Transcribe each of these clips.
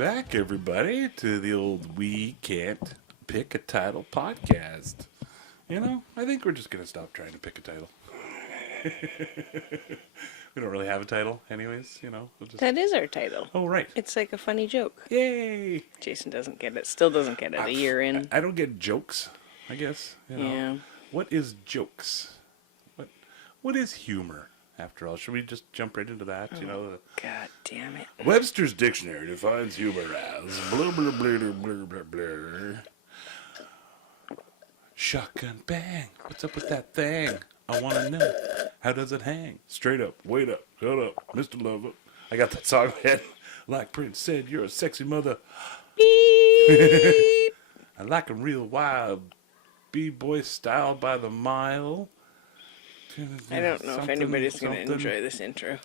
back, everybody, to the old We Can't Pick a Title podcast. You know, I think we're just going to stop trying to pick a title. We don't really have a title anyways, you know. We'll just... That is our title. Oh, right. It's like a funny joke. Yay! Jason doesn't get it. Still doesn't get it a year in. I don't get jokes, I guess. You know. Yeah. What is jokes? What is humor? After all, should we just jump right into that? You know, God damn it. Webster's Dictionary defines humor as blah blah blah blah blah blah blah. Shotgun bang. What's up with that thing? I want to know. How does it hang? Straight up, wait up, shut up, Mr. Lover. I got that song head. Like Prince said, you're a sexy mother. Beep. I like 'em real wild. B-boy style by the mile. I don't know if anybody's going to enjoy this intro.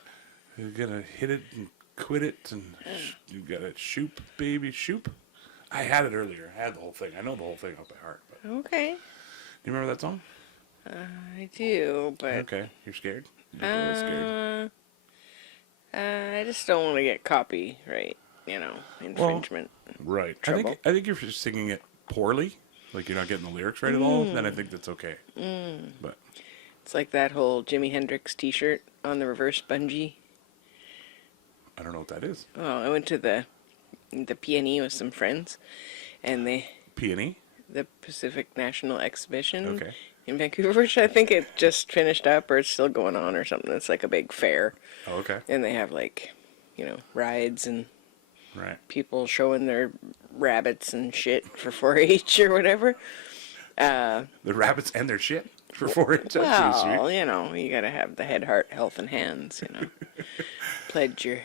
You're going to hit it and quit it, and you got to shoop, baby, shoop. I had it earlier. I had the whole thing. I know the whole thing off by heart. But... Okay. Do you remember that song? I do, but... Okay. You're scared? You're a little scared. I just don't want to get copyright, infringement. Well, right. Trouble. I think if you're singing it poorly, like you're not getting the lyrics right at all, then I think that's okay. But... It's like that whole Jimi Hendrix t-shirt on the reverse bungee. I don't know what that is. Oh, I went to the PNE with some friends, and Peony? the Pacific National Exhibition Okay. in Vancouver, which I think it just finished up or it's still going on or something. It's like a big fair. Oh, okay. And they have rides and Right. people showing their rabbits and shit for 4-H or whatever. The rabbits and their shit for 4-H. Well, you gotta have the head, heart, health, and hands, Pledge your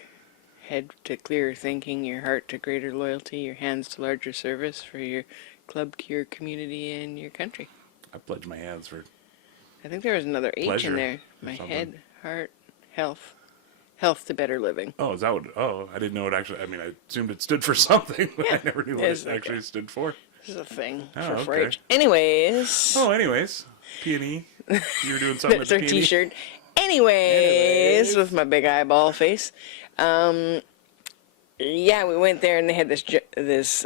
head to clearer thinking, your heart to greater loyalty, your hands to larger service for your club, your community, and your country. I pledge my hands for... I think there was another H Pleasure in there. or My something. head, heart, health. Health to better living. Oh, is that what... Oh, I didn't know it actually... I mean, I assumed it stood for something, but Yeah, I never knew what it's it like actually stood for. This is a thing Oh, for okay. 4-H. Anyways. Oh, anyways. Peony. You were doing something That's with our the peony? t-shirt. Anyways, with my big eyeball face. Yeah, we went there and they had this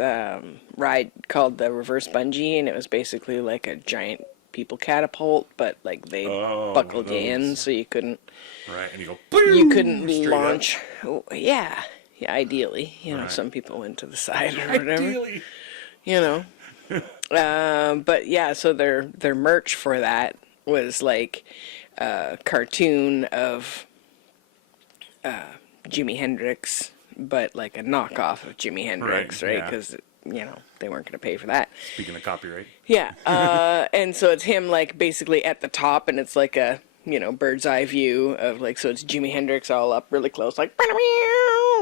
ride called the reverse bungee, and it was basically like a giant people catapult, but like they buckled you in so you couldn't. Right, and you go... You couldn't straight launch. Oh, yeah, ideally. Right. Some people went to the side or up. whatever. Ideally. But yeah, so their merch for that was like a cartoon of Jimi Hendrix, but like a knockoff of Jimi Hendrix, right? yeah. Because they weren't going to pay for that. Speaking of copyright. Yeah, and so it's him like basically at the top, and it's like a bird's eye view of like, so it's Jimi Hendrix all up really close, like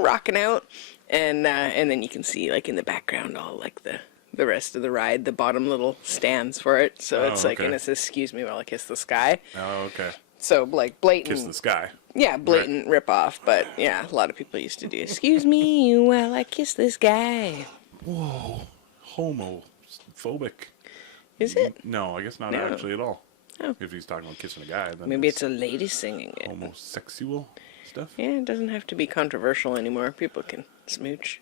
rocking out, and then you can see like in the background all like the rest of the ride, the bottom little stands for it. So it's like, okay. and it says, "Excuse me while I kiss the sky." Oh, okay. So like blatant. Kiss the sky. Yeah, blatant rip-off, but yeah, a lot of people used to do, "Excuse me while I kiss this guy." Whoa. Homophobic. Is it? No, I guess not No. actually at all. Oh. If he's talking about kissing a guy, then Maybe it's a lady singing it. homosexual stuff. Yeah, it doesn't have to be controversial anymore. People can smooch.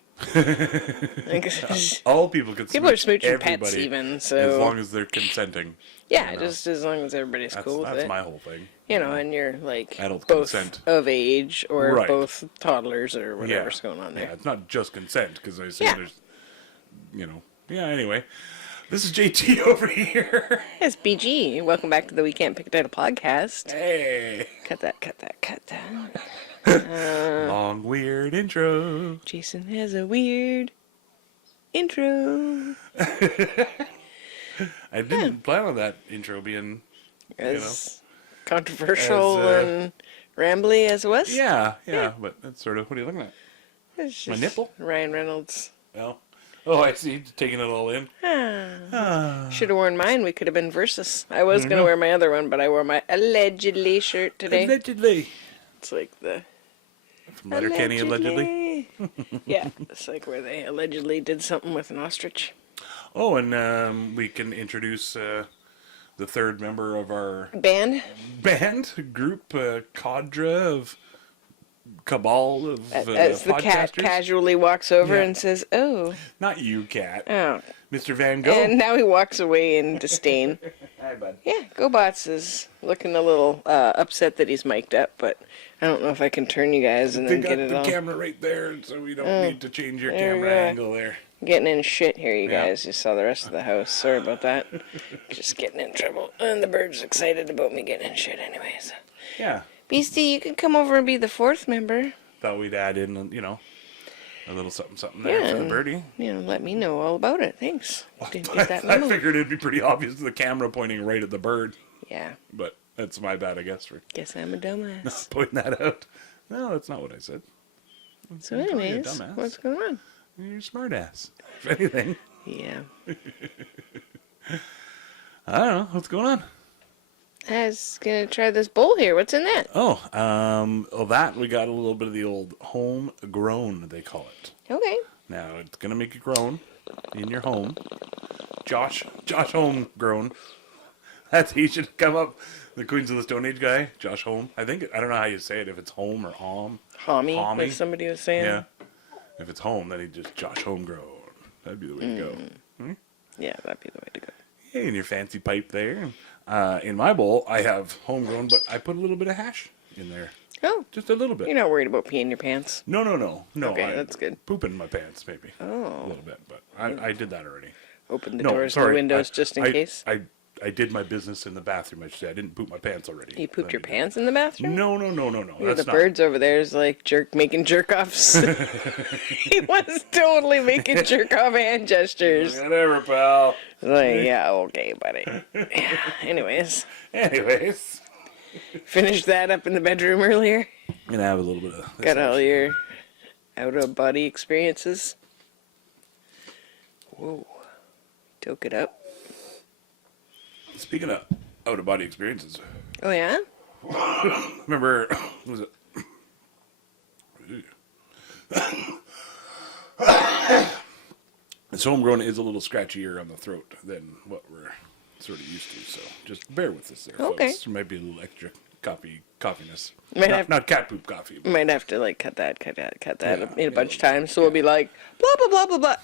All people can People are smooch smooching pets everybody, even, so... as long as they're consenting. Yeah, just as long as everybody's cool with That's it. my whole thing. And you're like Adult both consent. of age or Right. both toddlers or whatever's going on Yeah, there. it's not just consent, because I say Yeah. there's, Yeah, anyway. This is JT over here. It's BG. Welcome back to the We Can't Pick a Title podcast. Hey. Cut that. Long, weird intro. Jason has a weird intro. I didn't plan on that intro being, As controversial as, and rambly as it was. Yeah, but that's sort of, what are you looking at? It's My just nipple? Ryan Reynolds. Well, oh, I see, taking it all in. Should have worn mine. We could have been versus. I was going to wear my other one, but I wore my allegedly shirt today. Allegedly. It's like the... From Letterkenny, allegedly. Yeah, it's like where they allegedly did something with an ostrich. Oh, and we can introduce the third member of our Band? band, group, cadre of cabal of As the cat podcasters. casually walks over Yeah. and says, "Oh, Not you, cat. oh," Mr. Van Gogh. and now he walks away in disdain. Hi, bud. Yeah, GoBots is looking a little upset that he's mic'd up, but I don't know if I can turn you guys and They then got get it the all. camera right there, so we don't need to change your there we camera go. angle there. Getting in shit here, you Yeah. guys. You saw the rest of the house. Sorry about that. Just getting in trouble. And the bird's excited about me getting in shit anyways. Yeah. Beastie, you can come over and be the fourth member. Thought we'd add in, a little something there for the birdie. Let me know all about it. Thanks. Didn't get that I memo. figured it'd be pretty obvious with the camera pointing right at the bird, Yeah. but that's my bad, I guess, for Guess I'm a dumbass. pointing that out. No, that's not what I said. So You're a anyways, dumbass. what's going on? You're a smart ass. If anything. Yeah. I don't know. What's going on? I was going to try this bowl here. What's in that? That we got a little bit of the old homegrown, they call it. Okay. Now, it's going to make it grown in your home. Josh Homegrown. He should come up. The Queens of the Stone Age guy, Josh Home. I don't know how you say it, if it's home or hom. Homie, Homie. like somebody was saying. Yeah. If it's home, then he just Josh Homegrown. That'd be the way to go. Yeah, that'd be the way to go. Yeah, and your fancy pipe there. In my bowl, I have homegrown, but I put a little bit of hash in there. Oh, Just a little bit. you're not worried about peeing your pants? No. Okay, that's good. Poop in my pants, maybe. A Oh. little bit, but I did that already. Open the No, doors and sorry. the windows just in case. I did my business in the bathroom. I should say I didn't poop my pants already. You pooped I your did pants in the bathroom? No. Yeah, That's the birds over there is like making jerk offs. He was totally making jerk off hand gestures. Whatever, pal. Like, yeah, okay, buddy. Yeah. Anyways, finished that up in the bedroom earlier. I'm gonna have a little bit of this Got all actually. your out of body experiences. Whoa. Toke it up. Speaking of out of body experiences, Oh, yeah? remember was it? This homegrown is a little scratchier on the throat than what we're sort of used to, so just bear with us there, Okay. folks. There might be a little extra coffiness. Might Not, have- not cat poop coffee. But Might have to like cut that Yeah, in a bunch yeah. of times. So we'll be like blah blah blah blah blah.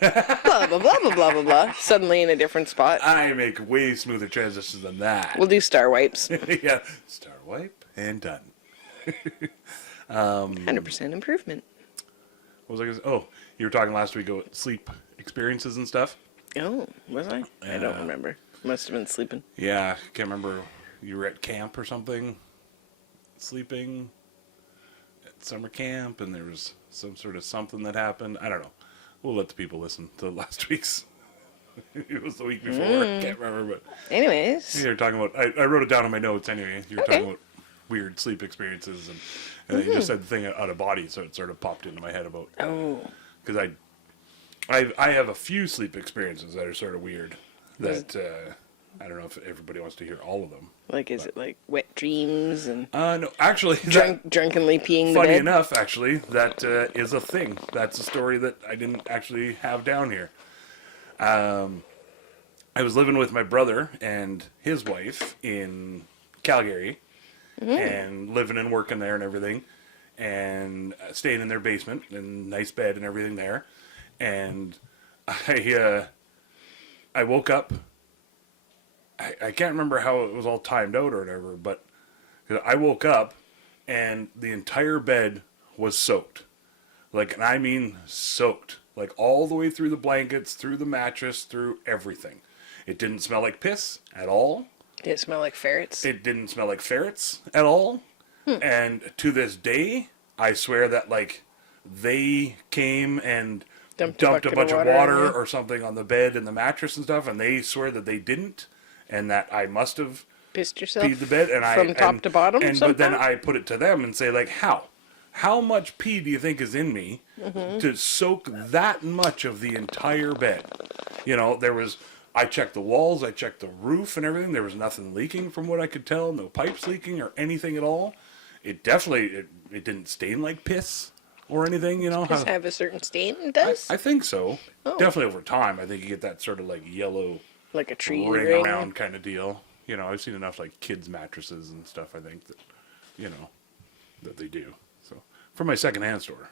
Blah blah blah blah blah blah blah. Suddenly in a different spot. I make way smoother transitions than that. We'll do star wipes. Yeah, star wipe and done. 100% improvement. What was I gonna say? Oh, you were talking last week about sleep experiences and stuff. Oh, was I? I don't remember. Must have been sleeping. Yeah, can't remember. You were at camp or something, sleeping at summer camp, and there was some sort of something that happened. I don't know. We'll let the people listen to last week's. It was the week before. Can't remember, but Anyways, you were talking about. I wrote it down in my notes anyway. You were Okay. talking about weird sleep experiences, and then you just said the thing out of body, so it sort of popped into my head about oh, because I have a few sleep experiences that are sort of weird. That I don't know if everybody wants to hear all of them. like is it like wet dreams and No, actually, drunkenly peeing the funny bed? enough, actually, that is a thing. That's a story that I didn't actually have down here. I was living with my brother and his wife in Calgary, and living and working there and everything, and staying in their basement and nice bed and everything there. And I woke up. I can't remember how it was all timed out or whatever, but I woke up and the entire bed was soaked. Like, and I mean soaked. Like, all the way through the blankets, through the mattress, through everything. It didn't smell like piss at all. Did it smell like ferrets? It didn't smell like ferrets at all. And to this day, I swear that, like, they came and dumped a bucket bunch of on you? water or something on the bed and the mattress and stuff, and they swear that they didn't, and that I must have Pissed yourself peed the bed, and from top to bottom. but then somehow? I put it to them and say, like, how much pee do you think is in me to soak that much of the entire bed? You know, I checked the walls, I checked the roof and everything. There was nothing leaking from what I could tell, no pipes leaking or anything at all. It definitely it didn't stain like piss or anything. You know, Does it have a certain stain? It does. I think so. Oh. Definitely over time, I think you get that sort of like yellow Like a tree ring around kind of deal. You know, I've seen enough like kids mattresses and stuff. I think that, you know, that they do. So from my secondhand store.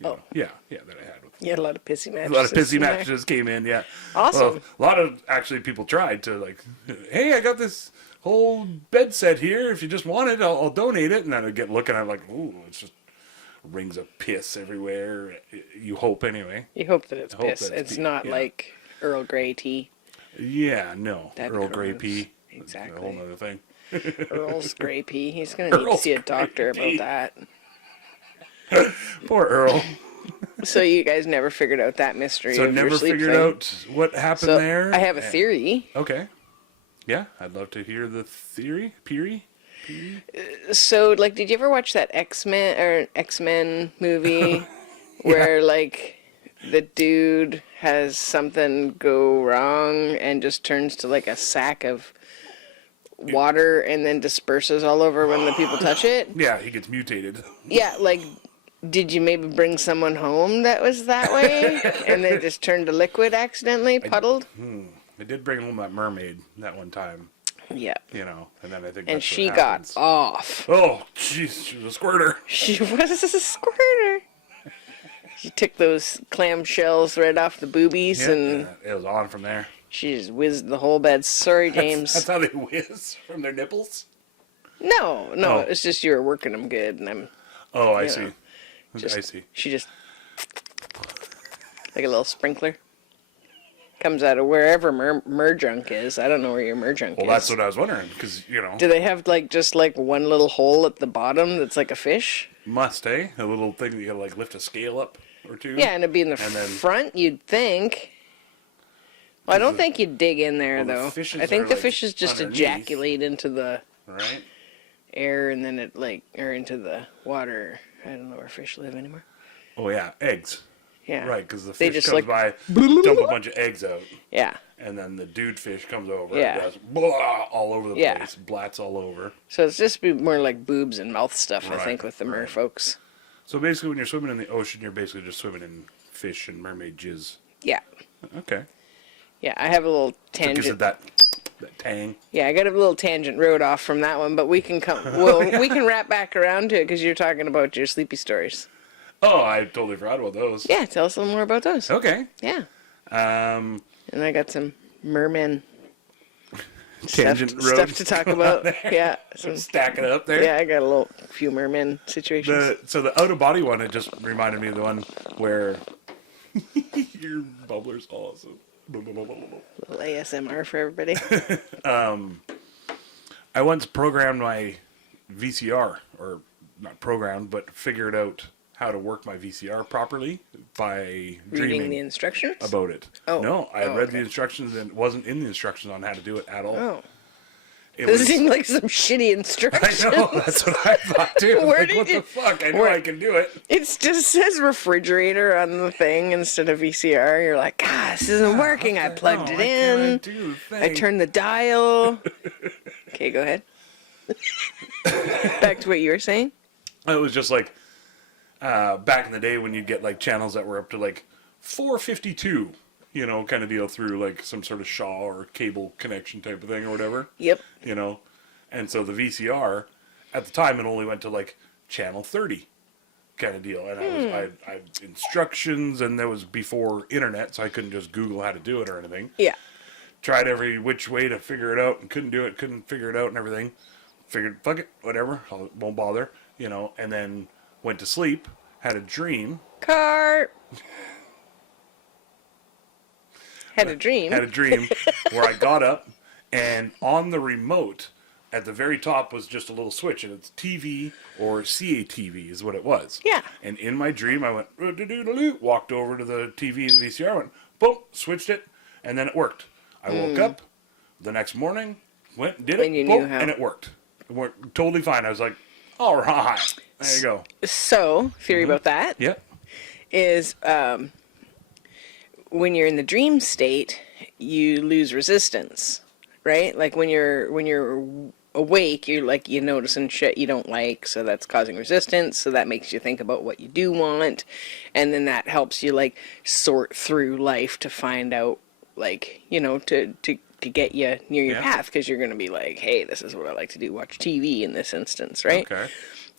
You know, yeah, that I had. You had a lot of pissy mattresses. A lot of pissy mattresses came in, yeah. Awesome. Well, a lot of actually people tried to like, hey, I got this whole bed set here. If you just want it, I'll donate it. And then I'd get looking at it like, ooh, it's just rings of piss everywhere. You hope anyway. You hope that it's piss. It's not like Earl Grey tea. Yeah, no. That'd Earl be Grey gross. pea. Exactly. A whole other thing. Earl's Grey pea. He's going to need to see a doctor about that. Poor Earl. So you guys never figured out that mystery So of your never sleep figured thing. out what happened So there. I have a theory. Okay. Yeah, I'd love to hear the theory. Peary? So, like, did you ever watch that X-Men movie where, like, the dude has something go wrong and just turns to, like, a sack of water and then disperses all over when the people touch it? Yeah, he gets mutated. Yeah, like, did you maybe bring someone home that was that way? And they just turned to liquid accidentally, puddled? I did bring home that mermaid that one time, Yeah. you know, and then I think And that's she what got happens. off. Oh, jeez, she was a squirter. She was a squirter. She took those clamshells right off the boobies Yeah, and it was on from there. she just whizzed the whole bed. Sorry, James. That's how they whiz from their nipples? No, Oh. it's just you were working them good, and I'm Oh, I Yeah. see. just. I see. She just like a little sprinkler comes out of wherever merjunk is. I don't know where your merjunk Well, is. that's what I was wondering, because, you know, Do they have like just like one little hole at the bottom that's like a fish? must, eh? A little thing that you gotta, like, lift a scale up or two. Yeah, and it'd be in the And then- front, you'd think. Well, I don't think you'd dig in there, well, the though. fishes I think are, the like, fishes just underneath. ejaculate into the Right? air and then it, like, or into the water. I don't know where fish live anymore. Oh, yeah, eggs. Yeah. Right, because the They fish just, comes like, by, dump a bunch of eggs out, Yeah. and then the dude fish comes over Yeah. and does blah, all over the Yeah. place, blats all over. So it's just be more like boobs and mouth stuff, I Right, think, with the mer folks. So basically, when you're swimming in the ocean, you're basically just swimming in fish and mermaid jizz. Yeah. Okay. Yeah, I have a little Gives tangent. it that tang. Yeah, I got a little tangent road off from that one, but we can we can wrap back around to it because you're talking about your sleepy stories. Oh, I totally forgot about those. Yeah, tell us a little more about those. Okay. Yeah. Um, And I got some merman tangent stuff to talk about. Yeah. Stack it up there. Yeah, I got a few merman situations. So the out of body one, it just reminded me of the one where your bubbler's awesome. Little ASMR for everybody. I once programmed my VCR, or not programmed, but figured out how to work my VCR properly by Reading dreaming the instructions? about it. Oh. No, I had read the okay. instructions and it wasn't in the instructions on how to do it at all. Oh. It This was, seemed like some shitty I instructions. know, that's what I thought too. Where Like, did what you- the fuck? I know where- I can do it. It just says refrigerator on the thing instead of VCR. You're like, this isn't working. I plugged it in. I turned the dial. Okay, go ahead. Back to what you were saying. It was just like back in the day when you'd get like channels that were up to like 452, you know, kind of deal through like some sort of Shaw or cable connection type of thing or whatever. Yep. You know, and so the VCR at the time it only went to like channel 30 kind of deal, and I had instructions, and that was before internet, so I couldn't just Google how to do it or anything. Yeah. Tried every which way to figure it out and couldn't do it, couldn't figure it out and everything. Figured, fuck it, whatever, I won't bother, you know, and then went to sleep, had a dream. Cart. Had a dream. Had a dream where I got up, and on the remote, at the very top was just a little switch, and it's TV or CATV is what it was. Yeah. And in my dream, I went, walked over to the TV and VCR, went, boom, switched it, and then it worked. I woke up the next morning, went and did it, And you boom, knew how. and it worked. It worked totally fine. I was like, all right, there you go. So, theory about that Yep. is when you're in the dream state, you lose resistance, right? Like when you're awake, you're like you noticing shit you don't like, so that's causing resistance. So that makes you think about what you do want, and then that helps you like sort through life to find out, like, you know, to get you near your Yeah. path, because you're gonna be like, hey, this is what I like to do, watch TV in this instance, right? Okay.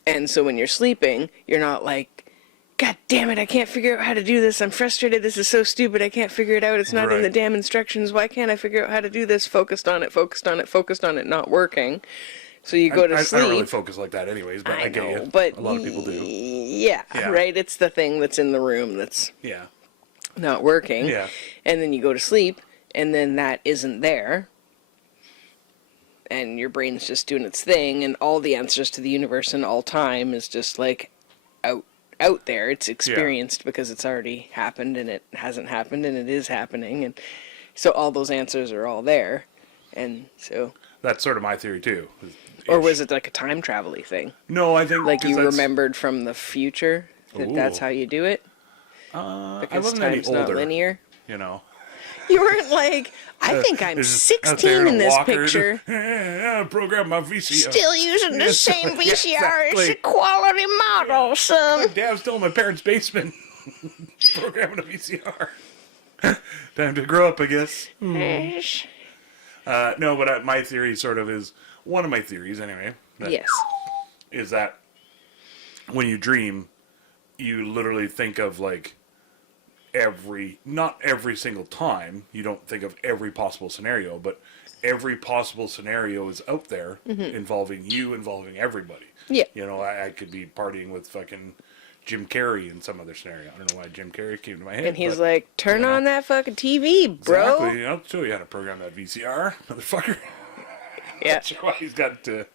And so when you're sleeping, you're not like, God damn it, I can't figure out how to do this. I'm frustrated. This is so stupid. I can't figure it out. It's not in the damn instructions. Why can't I figure out how to do this? Focused on it, not working. So you go to sleep. I don't really focus like that anyways, but I get you. But a lot of people do. Yeah, right? It's the thing that's in the room that's not working. Yeah. And then you go to sleep, and then that isn't there. And your brain's just doing its thing, and all the answers to the universe in all time is just like out there. It's experienced because it's already happened, and it hasn't happened, and it is happening. And so all those answers are all there. And so... That's sort of my theory, too. Or was it like a time travel-y thing? No, I think... Like you remembered from the future that's how you do it? Because I wasn't time's any older, not linear? You know. You weren't like, I think I'm 16 in this picture. I programmed my VCR. Still using the same VCR. Exactly. It's a quality model, son. Dad, I'm still in my parents' basement. Programming a VCR. Time to grow up, I guess. Yes. No, but my theory sort of is, one of my theories anyway. Yes. Is that when you dream, you literally think of like not every single time, you don't think of every possible scenario, but every possible scenario is out there involving you, involving everybody. Yeah. You know, I could be partying with fucking Jim Carrey in some other scenario. I don't know why Jim Carrey came to my head. And he's like, turn on that fucking TV, bro. Exactly. I'll show you how to program that VCR, motherfucker. Yeah. That's why he's got to,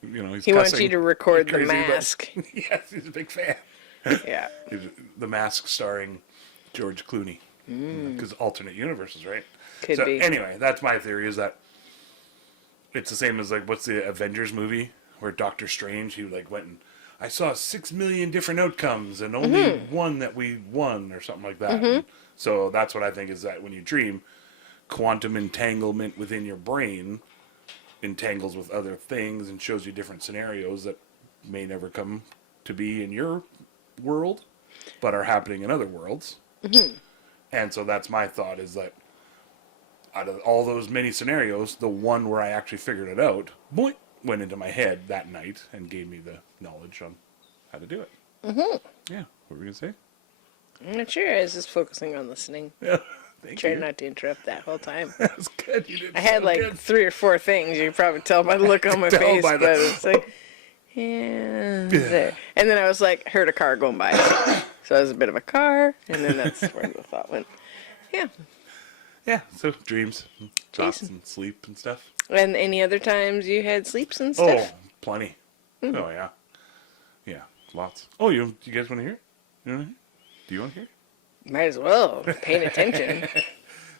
he's He wants cussing. you to record The He's crazy, but- Mask. Yes, he's a big fan. Yeah. The Mask starring George Clooney. Because alternate universes, right? Could be. Anyway, that's my theory, is that it's the same as, like, what's the Avengers movie? Where Doctor Strange, he, like, went and, I saw 6 million different outcomes and only one that we won, or something like that. And so that's what I think is that when you dream, quantum entanglement within your brain entangles with other things and shows you different scenarios that may never come to be in your world, but are happening in other worlds. And so that's my thought, is that out of all those many scenarios, the one where I actually figured it out, boing, went into my head that night and gave me the knowledge on how to do it. Yeah, what were we going to say? I'm not sure. I was just focusing on listening. Yeah, thank Trying you. not to interrupt that whole time. That was good. You did I had so like good. 3 or 4 things. You can probably tell by the look on my Tell face, by but the- it's like, there. And then I was like, heard a car going by. So it was a bit of a car, and then that's where the thought went. Yeah. Yeah, so dreams, thoughts, Jason. and sleep and stuff. And any other times you had sleeps and Oh, stuff? plenty. Oh, yeah. Yeah, lots. Oh, you guys want to hear? You want to hear? Do you want to hear? Might as well. Paying attention.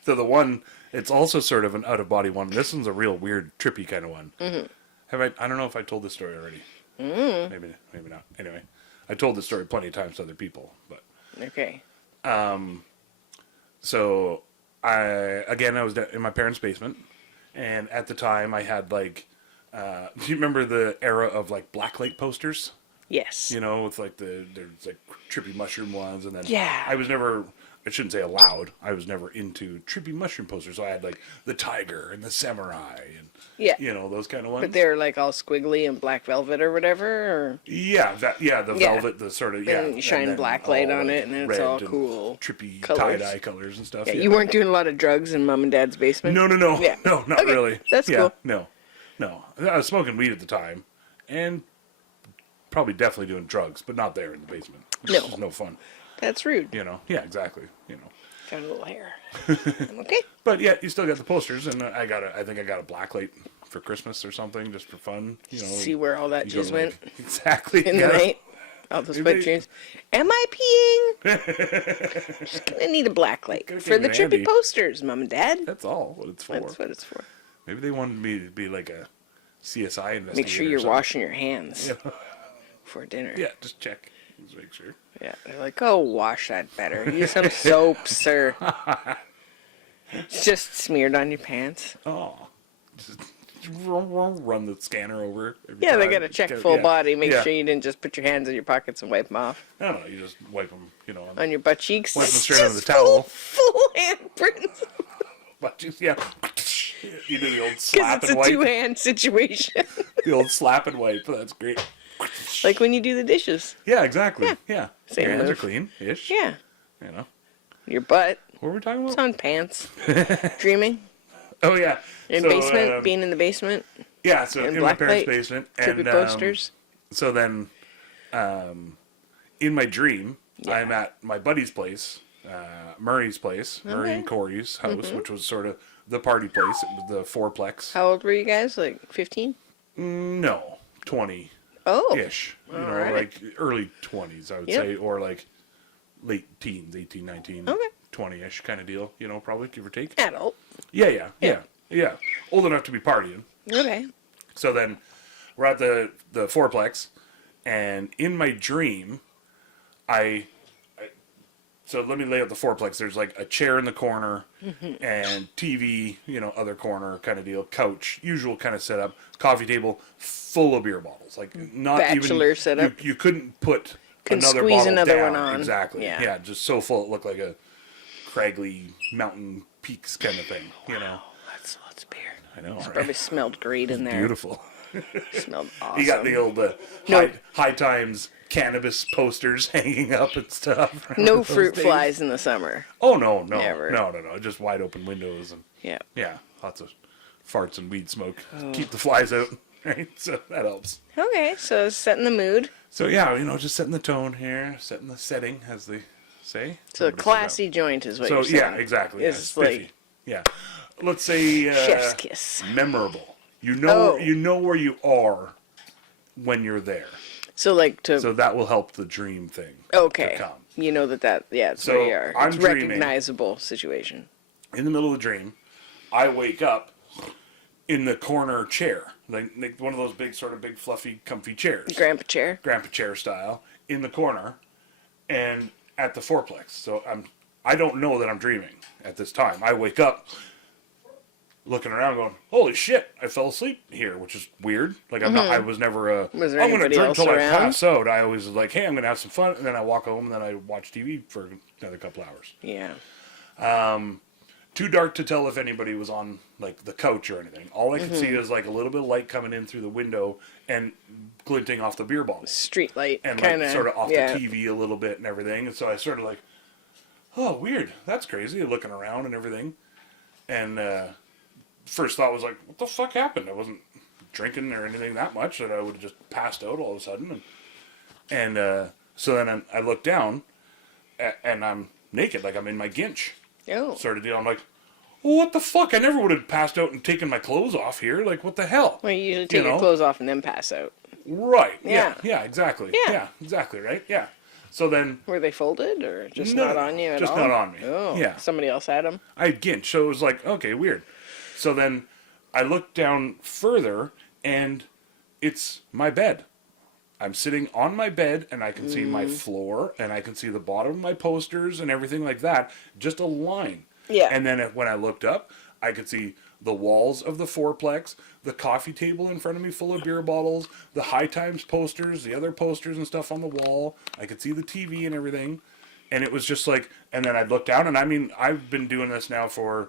So the one, it's also sort of an out-of-body one. This one's a real weird, trippy kind of one. I don't know if I told this story already. Maybe not. Anyway, I told this story plenty of times to other people, but... Okay. So, I was in my parents' basement, and at the time I had, like, do you remember the era of, like, blacklight posters? Yes. You know, with, like, there's, like, trippy mushroom ones, and then... Yeah. I was never... I shouldn't say allowed. I was never into trippy mushroom posters. So I had, like, the tiger and the samurai and, Yeah. those kind of ones. But they're like all squiggly and black velvet or whatever, or... Yeah, the velvet, the sort of, And you shine then black light all, on like, it, and then it's red all and cool trippy colors. tie-dye colors and stuff. Yeah, you weren't doing a lot of drugs in mom and dad's basement? No. Yeah. No, not Okay, really. that's cool. No. I was smoking weed at the time, and probably definitely doing drugs, but not there in the basement. No. It's no fun. That's rude. Yeah, exactly. Got a little hair. I'm okay. But yeah, you still got the posters, and I think I got a blacklight for Christmas or something, just for fun. See where all that you go jizz to, went like, exactly in the night? All those wet dreams. Am I peeing? Just gonna need a black light Gonna for keep the it trippy handy. posters, mom and dad. That's all what it's for. That's what it's for. Maybe they wanted me to be like a CSI investigator. Make sure or you're something. washing your hands Yeah. before dinner. Yeah, just check. Just make sure. Yeah, they're like, oh, wash that better. Use some soap, sir. It's just smeared on your pants. Oh, just run the scanner over. Every Yeah, they time. gotta check Just full yeah. body. Make Yeah. sure you didn't just put your hands in your pockets and wipe them off. I don't know. You just wipe them, On your butt cheeks. Wipe them straight under the Just towel. Full handprints. But yeah, you do the old Because slap it's and a wipe. two-hand situation. The old slap and wipe. That's great. Like when you do the dishes. Yeah, exactly. Yeah. Yeah. Same Your hands are move. clean-ish. Yeah. You know. Your butt. What were we talking It's about? on pants. Dreaming. Oh, yeah. In So, basement. Being in the basement. Yeah, so And in my blacklight, parents' basement. Creepy And posters. so then, in my dream, Yeah. I'm at my buddy's place, Murray's place, Murray and Corey's house, which was sort of the party place. It was the fourplex. How old were you guys? Like 15? No, 20-ish. Oh. You know, right. like early 20s, I would Yep. say, or like late teens, 18, 19, Okay. 20-ish kind of deal, you know, probably, give or take. Adult. Yeah. Old enough to be partying. Okay. So then we're at the fourplex, and in my dream, so let me lay out the fourplex. There's like a chair in the corner and TV, you know, other corner kind of deal, couch, usual kind of setup, coffee table full of beer bottles. Like not Bachelor even setup. You couldn't put Couldn't another squeeze bottle another down. one on. Exactly. Yeah. Yeah, just so full it looked like a Craggy mountain peaks kind of thing, you know. That's lots of beer. I know, right? Probably smelled great in there. Beautiful. Smelled awesome. You got the old No. high times cannabis posters hanging up and stuff. No Those fruit days. flies in the summer. Oh no, Never. no, just wide open windows and Yeah. lots of farts and weed smoke. Oh. Keep the flies out, right? So that helps. Okay, so setting the mood. So yeah, you know, just setting the tone here, setting the setting, as they say. So a Somebody said classy joint is what that. you're So saying. yeah, exactly. It's yeah, like spiffy. Yeah. Let's say chef's kiss. memorable. You know, Oh. you know where you are when you're there. So like to So that will help the dream thing. okay, To come. you know it's So, where you are. I'm It's dreaming. recognizable situation. In the middle of the dream, I wake up in the corner chair, like one of those big, sort of big, fluffy, comfy chairs, Grandpa chair. grandpa chair style, in the corner, and at the fourplex. So I don't know that I'm dreaming at this time. I wake up, looking around, going, "Holy shit! I fell asleep here," which is weird. Like I'm not. I was never. Was there I'm gonna anybody drink else till I around? pass out. I always was like, "Hey, I'm gonna have some fun," and then I walk home, and then I watch TV for another couple hours. Yeah. Too dark to tell if anybody was on like the couch or anything. All I could see was like a little bit of light coming in through the window and glinting off the beer bottles Street light. and kind like sort of off yeah. the TV a little bit and everything. And so I sort of like, oh, weird. That's crazy. Looking around and everything. And first thought was like, what the fuck happened? I wasn't drinking or anything that much that I would have just passed out all of a sudden. And so then I look down and I'm naked, like I'm in my ginch. Oh. Sort of deal. I'm like, well, what the fuck? I never would have passed out and taken my clothes off here. Like, what the hell? Well, you usually take your know? clothes off and then pass out. Right. Yeah. Yeah, exactly. Yeah. Yeah, exactly, right? Yeah. So then... Were they folded or just No, not on you at just all? not on me. Oh. Yeah. Somebody else had them? I had ginch, so it was like, okay, weird. So then I looked down further, and it's my bed. I'm sitting on my bed, and I can see my floor, and I can see the bottom of my posters and everything like that. Just a line. Yeah. And then when I looked up, I could see the walls of the fourplex, the coffee table in front of me full of beer bottles, the High Times posters, the other posters and stuff on the wall. I could see the TV and everything. And it was just like, and then I'd look down, and I mean, I've been doing this now for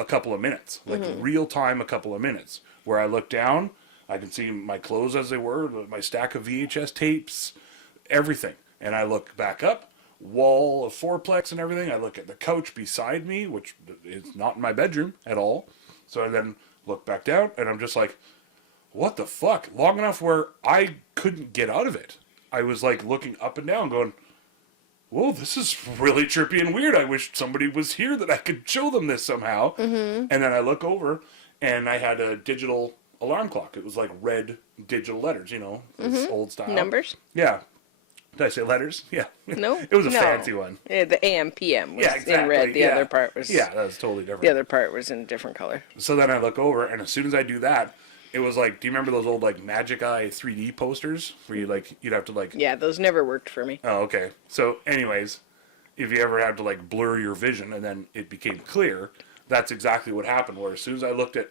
a couple of minutes, like real time, a couple of minutes, where I look down, I can see my clothes as they were, my stack of VHS tapes, everything. And I look back up, wall of fourplex and everything. I look at the couch beside me, which is not in my bedroom at all. So I then look back down, and I'm just like, what the fuck? Long enough where I couldn't get out of it. I was like looking up and down going, whoa, this is really trippy and weird. I wish somebody was here that I could show them this somehow. And then I look over, and I had a digital alarm clock. It was like red digital letters, you know, it's old style. Numbers? Yeah. Did I say letters? Yeah. No. It was a No. fancy one. Yeah, the AM PM was Yeah, exactly. in red. The yeah. other part was Yeah, that was totally different. the other part was in a different color. So then I look over, and as soon as I do that, it was like, do you remember those old like Magic Eye 3D posters where you like you'd have to like Yeah, those never worked for me. Oh, okay. So anyways, if you ever had to like blur your vision and then it became clear, that's exactly what happened, where as soon as I looked at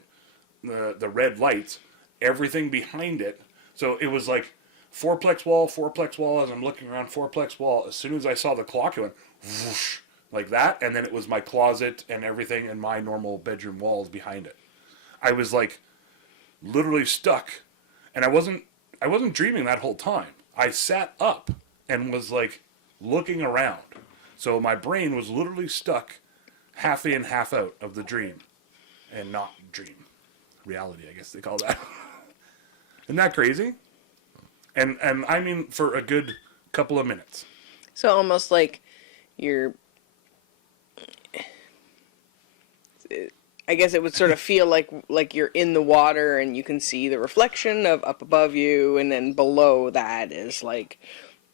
the red lights, everything behind it, so it was like fourplex wall, as I'm looking around fourplex wall, as soon as I saw the clock, it went whoosh, like that, and then it was my closet and everything and my normal bedroom walls behind it. I was like literally stuck, and I wasn't dreaming that whole time. I sat up and was like looking around. So my brain was literally stuck half in, half out of the dream. And not dream. Reality, I guess they call that. Isn't that crazy? And I mean for a good couple of minutes. So almost like you're... I guess it would sort of feel like you're in the water and you can see the reflection of up above you, and then below that is like,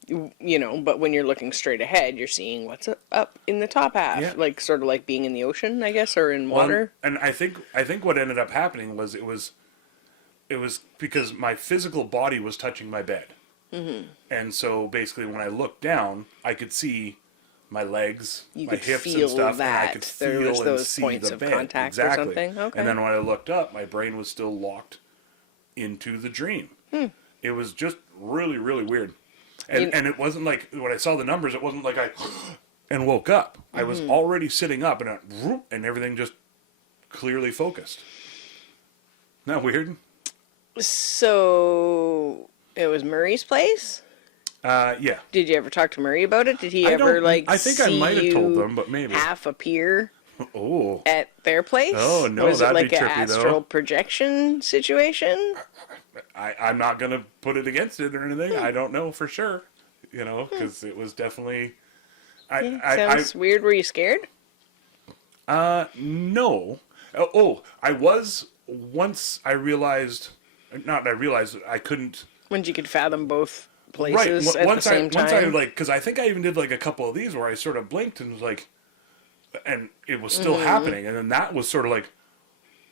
you know, but when you're looking straight ahead, you're seeing what's up in the top half, Yeah. like sort of like being in the ocean, I guess, or in water. Well, and I think what ended up happening was it was because my physical body was touching my bed. Mm-hmm. And so basically when I looked down, I could see my legs, You my could hips feel and stuff, and I that could there feel was and those see points the of bed. contact or Exactly. something? Okay. And then when I looked up, my brain was still locked into the dream. It was just really, really weird. And it wasn't like, when I saw the numbers, it wasn't like I and woke up. I was already sitting up, and and everything just clearly focused. Isn't that weird? So it was Murray's place? Yeah. Did you ever talk to Murray about it? Did he ever like I think I see might have told you them, but maybe. half appear Oh. at their place? Oh, no, Was it that'd like be an trippy, though. astral projection situation? I'm not going to put it against it or anything. I don't know for sure, you know, because it was definitely... Sounds weird. Were you scared? No. I was once I realized... Not I realized I couldn't... When you could fathom both places Right. at the same time? Once I, like... Because I think I even did, like, a couple of these where I sort of blinked and was like... And it was still happening. And then that was sort of like...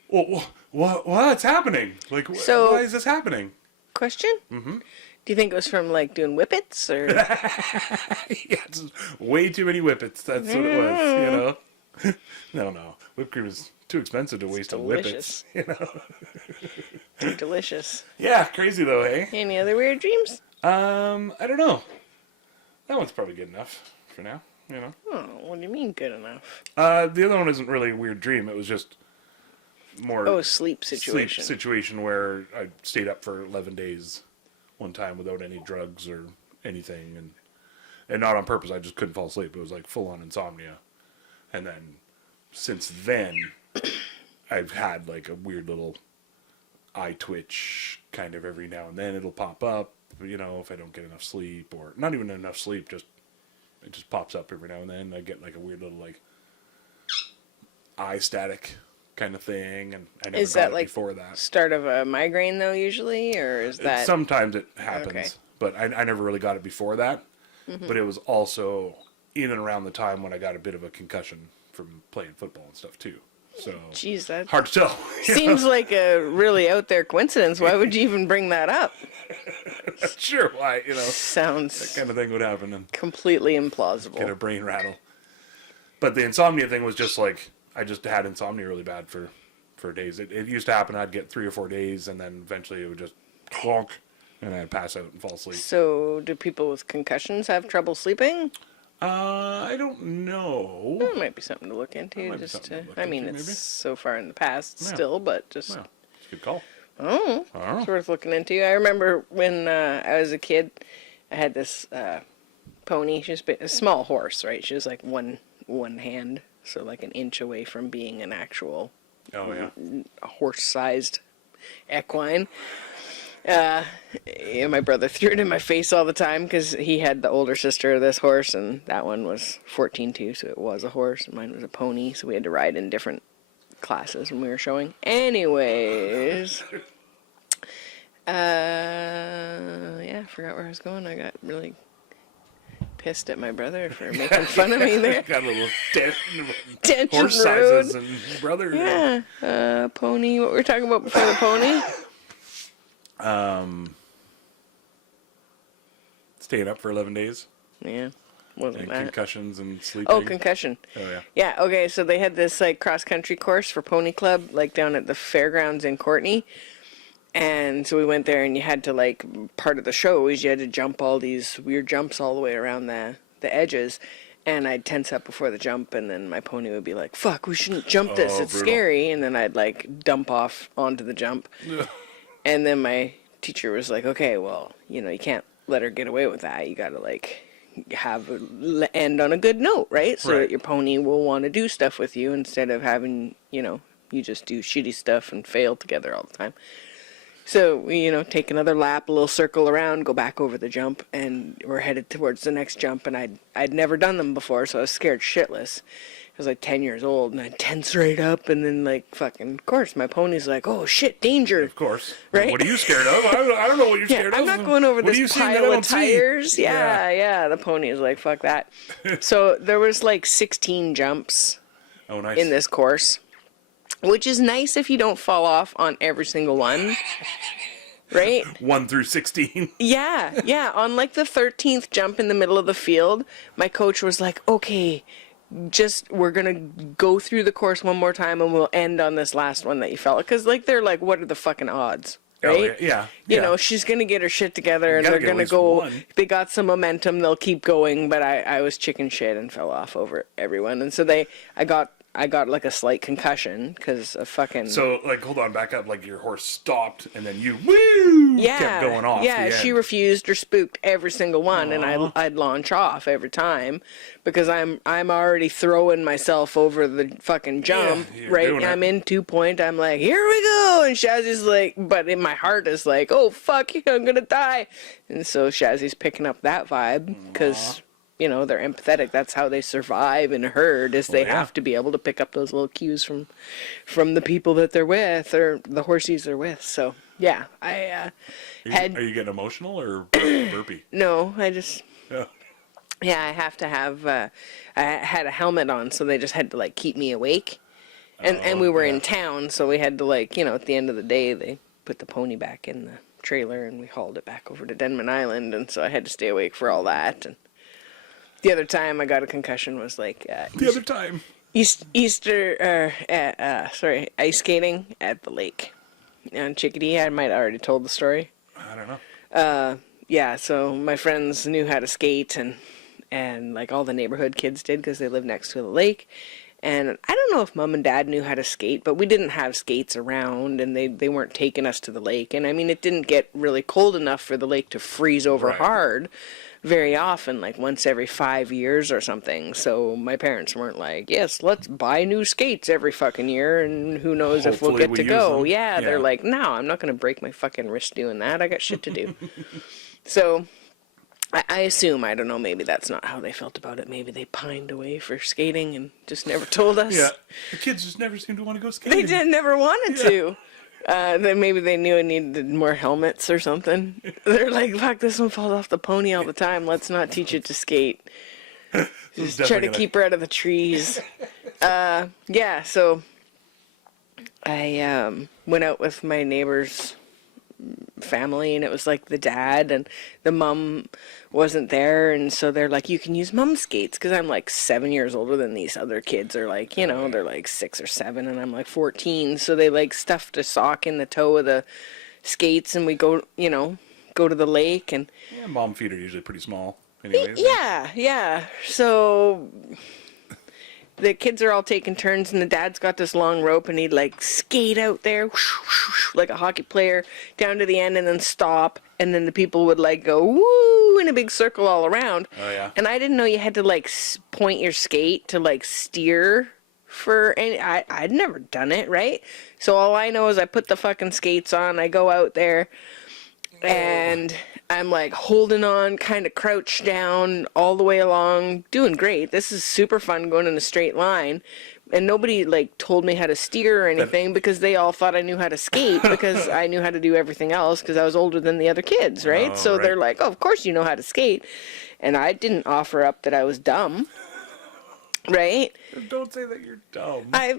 Well, what's happening? Like, So- why is this happening? Question? Mm-hmm. Do you think it was from, like, doing whippets, or... Yeah, it's way too many whippets. That's what it was, you know? No. Whipped cream is too expensive to waste on whippets. delicious. You know? Delicious. Yeah, crazy though, hey? Any other weird dreams? I don't know. That one's probably good enough for now, you know? Oh, what do you mean good enough? The other one isn't really a weird dream. It was just more... Oh, sleep situation. Sleep situation where I stayed up for 11 days one time without any drugs or anything, and not on purpose. I just couldn't fall asleep. It was like full-on insomnia. And then since then, I've had like a weird little eye twitch kind of every now and then. It'll pop up, you know, if I don't get enough sleep, or not even enough sleep, just it just pops up every now and then. I get like a weird little like eye static kind of thing, and I never Is got that it like before that. start of a migraine, though, usually? Or is that... Sometimes it happens, Okay. but I never really got it before that. Mm-hmm. But it was also in and around the time when I got a bit of a concussion from playing football and stuff too. So Jeez, that hard to tell. you seems know? like a really out there coincidence. Why would you even bring that up? Not sure why, you know, Sounds that kind of thing would happen and completely get a implausible. brain rattle. But the insomnia thing was just like, I just had insomnia really bad for days. It used to happen. I'd get 3 or 4 days, and then eventually it would just clonk, and I'd pass out and fall asleep. So, do people with concussions have trouble sleeping? I don't know. That might be something to look into. might be Just something to, to look I mean, into, it's maybe. so far in the past Yeah. still, but just Well, it's a good call. oh, it's worth looking into. I remember when I was a kid, I had this pony. She was a small horse, right? She was like one hand, so like an inch away from being an actual Oh, yeah. horse-sized equine. Yeah, my brother threw it in my face all the time because he had the older sister of this horse, and that one was 14 too, so it was a horse, and mine was a pony, so we had to ride in different classes when we were showing. Anyways, yeah, I forgot where I was going. I got really pissed at my brother for making fun of me there. Got a little Tangent horse road. sizes and brother. Yeah, pony. What were we talking about before the pony? Staying up for 11 days Yeah, wasn't and that? concussions and sleeping. Oh, concussion. Oh, yeah. Yeah, okay, so they had this, like, cross-country course for Pony Club, like, down at the fairgrounds in Courtenay. And so we went there, and you had to, like, part of the show is you had to jump all these weird jumps all the way around the edges. And I'd tense up before the jump, and then my pony would be like, fuck, we shouldn't jump this, Oh, it's brutal. scary. And then I'd, like, dump off onto the jump. And then my teacher was like, okay, well, you know, you can't let her get away with that. You gotta like end on a good note, right? So that your pony will want to do stuff with you instead of having, you just do shitty stuff and fail together all the time. So we, take another lap, a little circle around, go back over the jump, and we're headed towards the next jump. And I'd never done them before, so I was scared shitless. I was like 10 years old, and I'd tense right up, and then like fucking, of course, my pony's like, oh shit, danger. Of course. Right? What are you scared of? I don't know what you're scared of. I'm not going over this pile of tires. Yeah. The pony's like, fuck that. So there was like 16 jumps in this course, which is nice if you don't fall off on every single one. Right? 1 through 16. Yeah. On like the 13th jump in the middle of the field, my coach was like, okay, we're gonna go through the course one more time and we'll end on this last one that you fell. Because like they're like, what are the fucking odds? Right? Oh, yeah. You know, she's gonna get her shit together and they're gonna go. One. They got some momentum, they'll keep going. But I was chicken shit and fell off over everyone. And so I got like a slight concussion because of fucking. So like, hold on, back up. Like your horse stopped and then you kept going off. Yeah, she refused or spooked every single one, and I'd launch off every time because I'm already throwing myself over the fucking jump. Right, I'm in 2 point. I'm like, here we go, and Shazzy's like, but in my heart is like, oh fuck, I'm gonna die, and so Shazzy's picking up that vibe because. They're empathetic. That's how they survive in a herd, is they have to be able to pick up those little cues from the people that they're with or the horsies they're with. So, yeah, I Are you getting emotional or burpy? No, I just... Yeah, I have to have... I had a helmet on, so they just had to, like, keep me awake. And we were in town, so we had to, like, at the end of the day, they put the pony back in the trailer, and we hauled it back over to Denman Island, and so I had to stay awake for all that, and... The other time I got a concussion was like ice skating at the lake on Chickadee. I might have already told the story. I don't know. Yeah, so my friends knew how to skate and like all the neighborhood kids did because they lived next to the lake. And I don't know if mom and dad knew how to skate, but we didn't have skates around and they weren't taking us to the lake. And I mean, it didn't get really cold enough for the lake to freeze over hard very often, like once every 5 years or something. So my parents weren't like, yes, let's buy new skates every fucking year and who knows if we'll get to go. Yeah, they're like, no, I'm not going to break my fucking wrist doing that. I got shit to do. So I assume, I don't know, maybe that's not how they felt about it. Maybe they pined away for skating and just never told us. Yeah, the kids just never seemed to want to go skating. They never wanted to. Then maybe they knew it needed more helmets or something. They're like, fuck, this one falls off the pony all the time. Let's not teach it to skate. Just try to keep her out of the trees. Yeah, so I went out with my neighbor's family, and it was like the dad and the mom wasn't there, and so they're like, you can use mom's skates, because I'm like 7 years older than these other kids are, like, they're like 6 or 7 and I'm like 14, so they like stuffed a sock in the toe of the skates and we go to the lake. And mom feet are usually pretty small anyways. Yeah, so the kids are all taking turns, and the dad's got this long rope, and he'd like skate out there like a hockey player down to the end and then stop, and then the people would like go woo in a big circle all around. Oh yeah. And I didn't know you had to like point your skate to like steer for any. I'd never done it, right? So all I know is I put the fucking skates on, I go out there, and I'm like holding on, kind of crouched down all the way along, doing great. This is super fun going in a straight line. And nobody like told me how to steer or anything because they all thought I knew how to skate because I knew how to do everything else because I was older than the other kids, right? So they're like, oh, of course you know how to skate. And I didn't offer up that I was dumb. Right? Don't say that you're dumb. As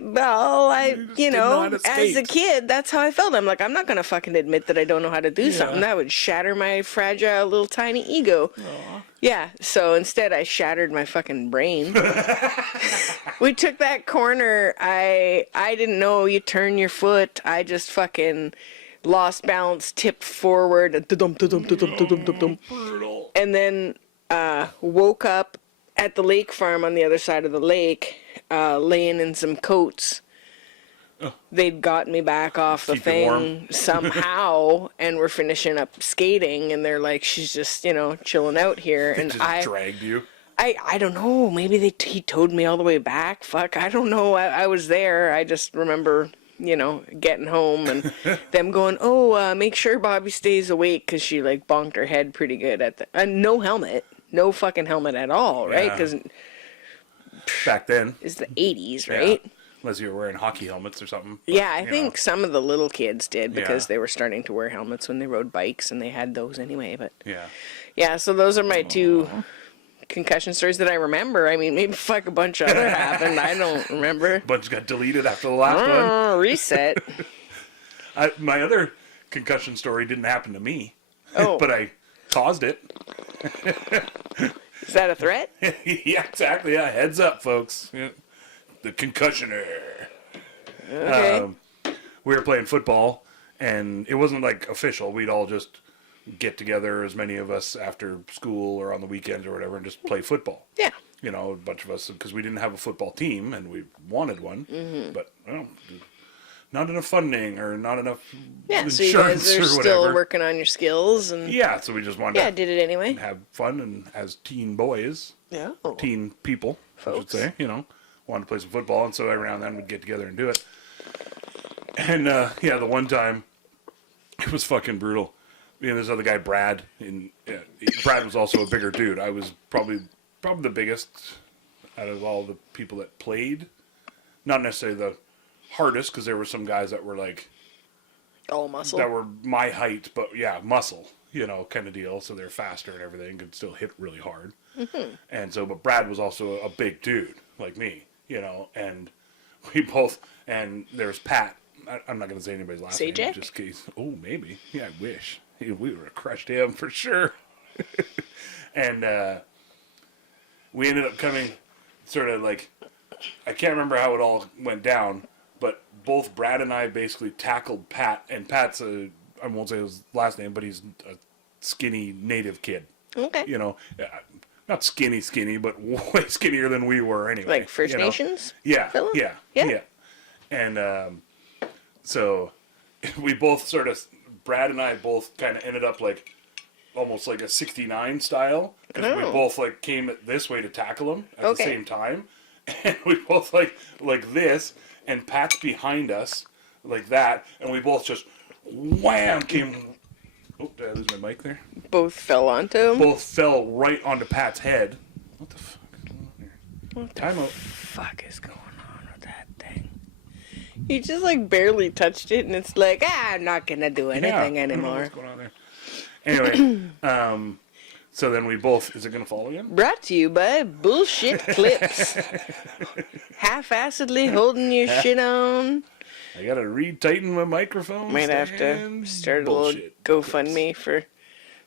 a kid, that's how I felt. I'm like, I'm not going to fucking admit that I don't know how to do something. That would shatter my fragile little tiny ego. Aww. Yeah, so instead I shattered my fucking brain. We took that corner. I didn't know you turn your foot. I just fucking lost balance, tipped forward, and then woke up at the lake farm on the other side of the lake, laying in some coats they'd got me back off the Keep you warm. thing somehow, and we're finishing up skating, and they're like, she's just, chilling out here. And Just dragged you. I don't know. Maybe he towed me all the way back. Fuck, I don't know. I was there. I just remember, getting home and them going, make sure Bobby stays awake, because she like bonked her head pretty good at the no helmet, no fucking helmet at all, right? Yeah. Because Back then. it's the 80s, right? Yeah. Unless you were wearing hockey helmets or something. Yeah, I think some of the little kids did, because Yeah. they were starting to wear helmets when they rode bikes, and they had those anyway. But Yeah. yeah, so those are my two concussion stories that I remember. I mean, maybe fuck a bunch of other happened. I don't remember. Bunch got deleted after the last one. Reset. My other concussion story didn't happen to me. Oh. But I caused it. Is that a threat? Yeah, exactly. Yeah, heads up, folks. Yeah. The concussioner. Okay. We were playing football, and it wasn't like official. We'd all just get together, as many of us, after school or on the weekends or whatever, and just play football. Yeah. A bunch of us, because we didn't have a football team, and we wanted one, but not enough funding or not enough Yeah, insurance so you guys are or still whatever. working on your skills, and Yeah, so we just wanted yeah, to did it anyway. have fun, and as teen boys, Yeah. teen people, Folks. I should say, wanted to play some football, and so every now and then we'd get together and do it. And the one time, it was fucking brutal. Me and this other guy, Brad, Brad was also a bigger dude. I was probably the biggest out of all the people that played. Not necessarily the hardest, because there were some guys that were like, All muscle. that were my height, but yeah, muscle, kind of deal. So they're faster and everything, could still hit really hard. Mm-hmm. And so, but Brad was also a big dude like me, and we both, and there's Pat. I'm not going to say anybody's last name, Sajak? just in case. Oh, maybe. Yeah, I wish. We would have crushed him for sure. And we ended up coming sort of like, I can't remember how it all went down, but both Brad and I basically tackled Pat, and Pat's I won't say his last name, but he's a skinny native kid. Okay. Not skinny, but way skinnier than we were anyway. Like First Nations? Yeah, fella? yeah. And so we both sort of, Brad and I both kind of ended up like almost like a 69 style, because we both like came this way to tackle him at the same time, and we both like this, and Pat's behind us like that, and we both just wham came. Oh, did I lose my mic there? Both fell onto him. Both fell right onto Pat's head. What the fuck is going on here? What the Time out. fuck is going on with that thing? You just like barely touched it, and it's like, I'm not gonna do anything I don't know anymore. what's going on there? Anyway, so then we both, is it going to fall again? Brought to you by Bullshit Clips. Half-assedly holding your shit on. I got to retighten my microphone. Might have to start a little GoFundMe for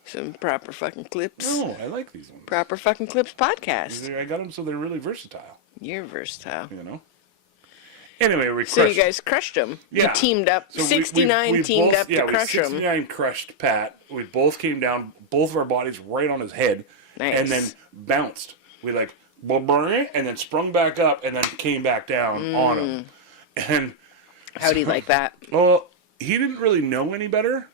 some proper fucking clips. No, I like these ones. Proper fucking clips podcast. I got them so they're really versatile, You're versatile. Anyway, we So crushed. you guys crushed him. Yeah. You teamed up. So we 69 teamed both, up to crush him. 69 crushed Pat. We both came down, both of our bodies right on his head, Nice. and then bounced. We like, and then sprung back up, and then came back down on him. And How'd he like that? well, he didn't really know any better,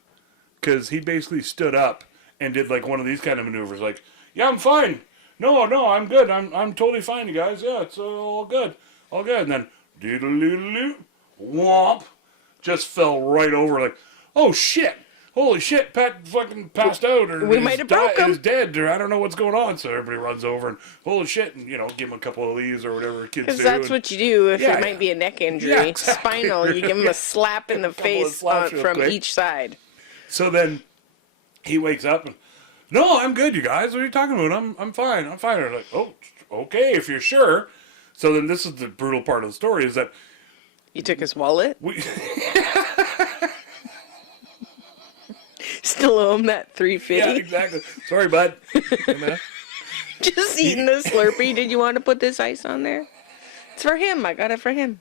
because he basically stood up and did like one of these kind of maneuvers, like, yeah, I'm fine. No, I'm good. I'm totally fine, you guys. Yeah, it's all good. All good. And then, doodle-doodle-doo, whomp, just fell right over, like, oh, shit. Holy shit, Pat fucking passed out, or We might have broke him. is dead, or I don't know what's going on. So everybody runs over and, holy shit, and, give him a couple of these or whatever kids do. Because that's what you do if Yeah, it might be a neck injury. Yeah, exactly. Spinal, you give him a slap in the Couple of face slaps real from quick. each side. So then he wakes up and, no, I'm good, you guys. What are you talking about? I'm fine. I'm fine. They're like, oh, okay, if you're sure. So then this is the brutal part of the story, is that You took his wallet? we Still owe him that $3.50? yeah, exactly. Sorry, bud. Just eating the Slurpee. Did you want to put this ice on there? It's for him. I got it for him.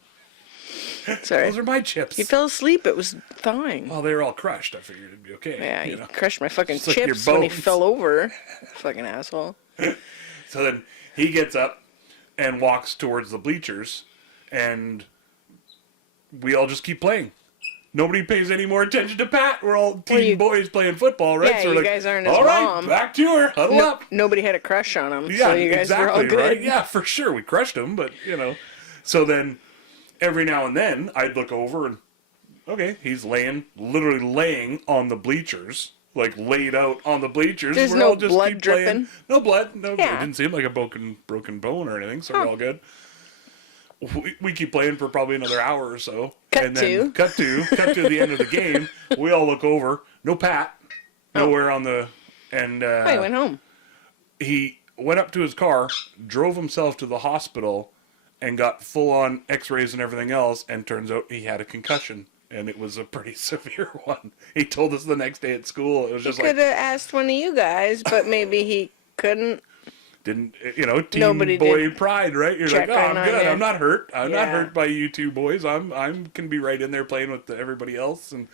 Sorry. Those are my chips. He fell asleep. It was thawing. Well, they were all crushed. I figured it'd be okay. Yeah, he crushed my fucking Just like your chips when he bones. fell over. Fucking asshole. So then he gets up and walks towards the bleachers, and we all just keep playing. Nobody pays any more attention to Pat. We're all teen boys playing football, right? Yeah, so we're you like, guys aren't his all right, mom. back to her. Huddle up. Nobody had a crush on him, Yeah, so you guys exactly, were all good. right? Yeah, for sure. We crushed him, but, So then, every now and then, I'd look over and, okay, he's literally laying on the bleachers. Like, laid out on the bleachers. There's we're no all just blood keep dripping? playing. No blood. No, Yeah. It didn't seem like a broken bone or anything, so we're all good. We keep playing for probably another hour or so. Cut to the end of the game. We all look over. No Pat. Nowhere on the... And he went home. he went up to his car, drove himself to the hospital, and got full-on x-rays and everything else, and turns out he had a concussion. And it was a pretty severe one. He told us the next day at school. It was just He could have asked one of you guys, but maybe he couldn't. Teen Nobody boy did pride, right? You're check like, oh, I'm on good. you. I'm not hurt. I'm not Yeah. hurt by you two boys. I'm can be right in there playing with everybody else, and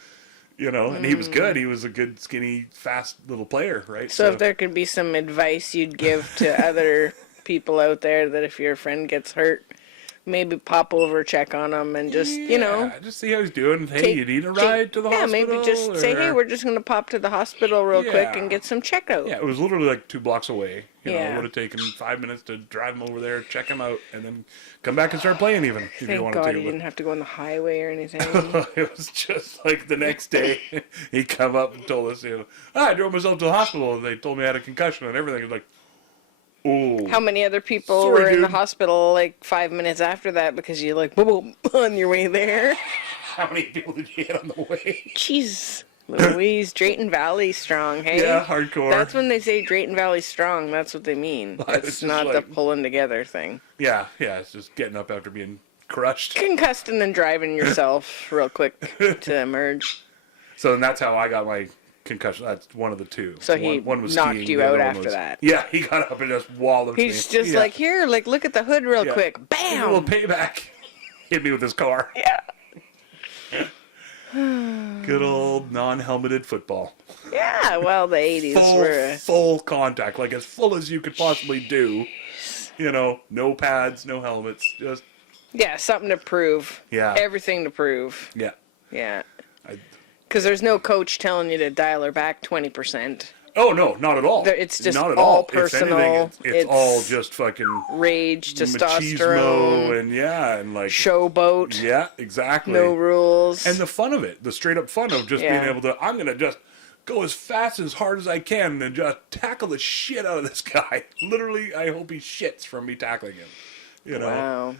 and he was good. He was a good, skinny, fast little player, right? So if there could be some advice you'd give to other people out there, that if your friend gets hurt, maybe pop over, check on him, and just, just see how he's doing. Hey, you need a ride to the hospital? Yeah, maybe just say, hey, we're just going to pop to the hospital real quick and get some checkout. Yeah, it was literally like 2 blocks away. It Yeah. would have taken 5 minutes to drive him over there, check him out, and then come back and start playing even, if you Thank wanted God to. he didn't have to go on the highway or anything. It was just like the next day, he come up and told us, I drove myself to the hospital, and they told me I had a concussion and everything. It was like, oh. How many other people Sorry, were in the dude. hospital like 5 minutes after that because you like boom, boom, on your way there? How many people did you hit on the way? Jeez, Louise, Drayton Valley strong, hey? Yeah, hardcore. That's when they say Drayton Valley strong. That's what they mean. It's It's just not the like- pulling together thing. Yeah, it's just getting up after being crushed. Concussed and then driving yourself real quick to emerge. So and that's how I got my concussion. That's one of the two. So he one was knocked skiing, you the other out one after was- that. Yeah, he got up and just walloped me. He's just Yeah. like, here, like look at the hood real Yeah. quick. Give me a little Bam! payback. Hit me with his car. Yeah. Good old non-helmeted football. Yeah, well, the 80s were... Full contact, like as full as you could possibly do. No pads, no helmets, just Yeah, something to prove. Yeah. Everything to prove. yeah. Yeah. I- Because there's no coach telling you to dial her back 20%. Oh no, not at all. It's just not at all If anything, personal. it's all just fucking Rage, machismo testosterone, and like showboat, yeah, exactly. no rules. And the fun of it, the straight up fun of just being Yeah. able to, I'm gonna just go as fast as hard as I can and just tackle the shit out of this guy. Literally, I hope he shits from me tackling him. Wow.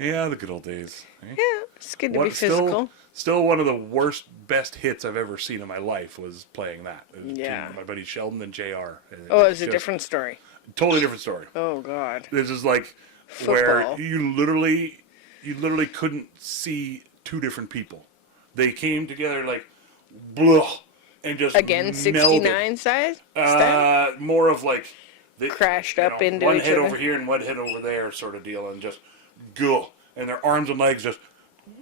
Yeah, the good old days. Eh? Yeah, it's good to be physical. Still one of the worst, best hits I've ever seen in my life was playing that. It was Yeah. my buddy Sheldon and JR. Oh, it's a different story. Totally different story. Oh, God. This is like Football. where you literally couldn't see two different people. They came together like, blah, and just Again, 69 size? Style? more of like they Crashed up into one each head other? over here and one head over there, sort of deal, and just go, and their arms and legs just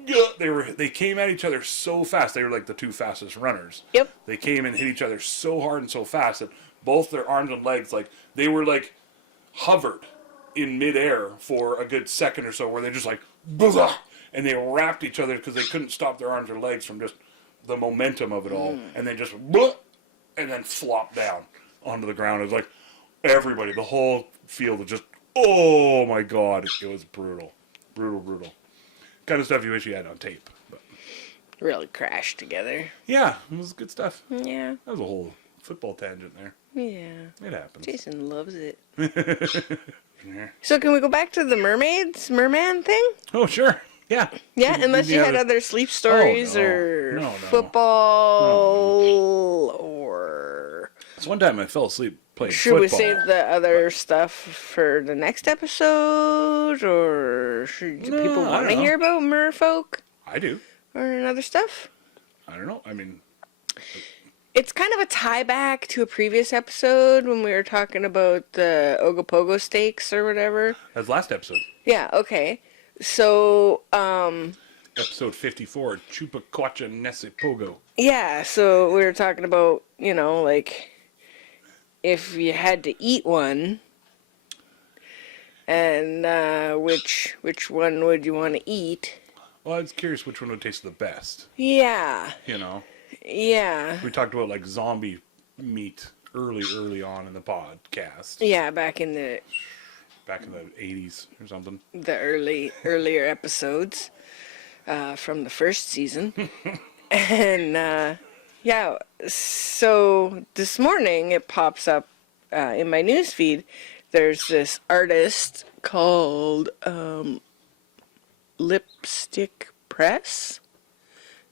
go. They came at each other so fast. They were like the two fastest runners. Yep. They came and hit each other so hard and so fast that both their arms and legs, like they were like hovered in midair for a good second or so, where they just like blah, and they wrapped each other because they couldn't stop their arms or legs from just the momentum of it all, and they just blah, and then flopped down onto the ground. It was like everybody, the whole field was just, oh my God, it was brutal. Brutal. Kind of stuff you wish you had on tape. But Really crashed together. yeah, it was good stuff. Yeah. That was a whole football tangent there. Yeah. It happens. Jason loves it. Yeah. So can we go back to the merman thing? Oh, sure. Yeah. Yeah, unless you had a- other sleep stories no. or No. football or... So one time I fell asleep playing Should football. we save the other stuff for the next episode, or do No, people I want to don't know. hear about merfolk I do. or other stuff? I don't know. I mean, It's kind of a tie back to a previous episode when we were talking about the Ogopogo steaks or whatever. that's last episode. Yeah, okay. So, Episode 54, Chupaquacha Nese Pogo. yeah, so we were talking about, like, if you had to eat one, and which one would you want to eat? Well, I was curious which one would taste the best. Yeah. You know, Yeah. we talked about like zombie meat early on in the podcast, Yeah, back in the back in the 80s or something. earlier episodes from the first season. And yeah, so this morning it pops up in my newsfeed. There's this artist called Lipstick Press.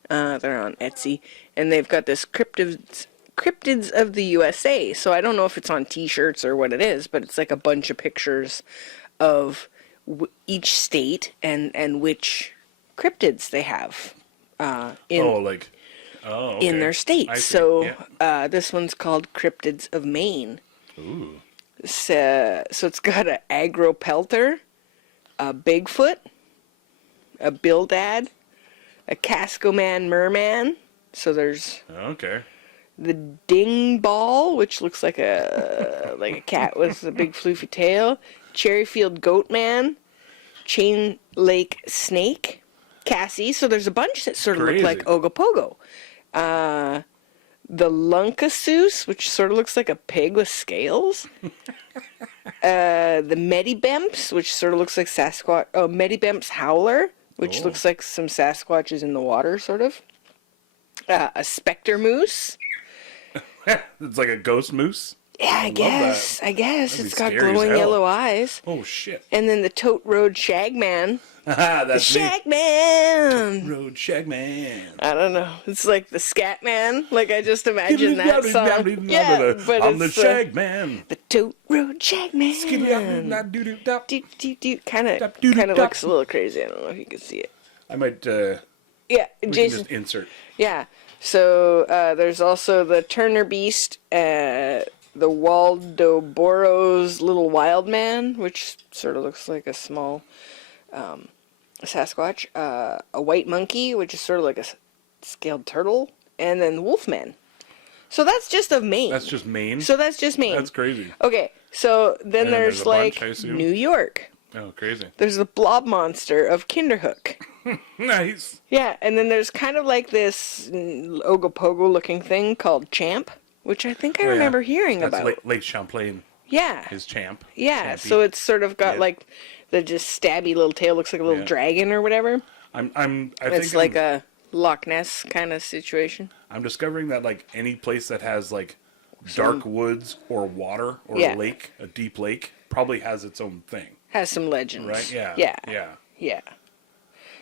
They're on Etsy, and they've got this Cryptids of the USA. So I don't know if it's on T-shirts or what it is, but it's like a bunch of pictures of each state and which cryptids they have Okay. in their state. I see. So Yeah. this one's called Cryptids of Maine. Ooh. So it's got an agro-pelter, a Bigfoot, a Bildad, a Casco-man merman. So there's Okay. the ding ball, which looks like a cat with a big floofy tail, Cherryfield goat man, Chain Lake snake, Cassie. So there's a bunch that sort of look like Ogopogo. The Lunkasus, which sort of looks like a pig with scales. The Medibemps, which sort of looks like Sasquatch. Oh, Medibemps howler, which looks like some Sasquatches in the water, sort of. A Spectre moose. It's like a ghost moose. Yeah, I guess. That'd It's be got scary as glowing hell. yellow eyes. Oh shit. And then the Tote Road Shagman. That's me. Shagman! Road Shagman. I don't know. It's like the Scat Man. Like, I just imagine that song. Yeah, but I'm the it's Shagman. the Tote Road Shagman. Kind of looks a little crazy. I don't know if you can see it. I might Yeah, we can Jason. just insert. Yeah. So there's also the Turner Beast, the Waldoboro's Little Wild Man, which sort of looks like a small Sasquatch. A white monkey, which is sort of like a scaled turtle, and then the Wolfman. So that's just of Maine. That's just Maine. So that's just Maine. That's crazy. Okay. So then And there's there's a like bunch, I assume? New York. Oh, crazy. There's the blob monster of Kinderhook. Nice. Yeah, and then there's kind of like this Ogopogo looking thing called Champ, which I think I remember hearing That's about. Lake Champlain, Yeah. his champ. Yeah, Champy. so it's sort of got like the just stabby little tail, looks like a little dragon or whatever. I think It's like a Loch Ness kind of situation. I'm discovering that like any place that has like dark woods or water or a lake, a deep lake, probably has its own thing. Has some legends. Right? Yeah. Yeah. Yeah. Yeah.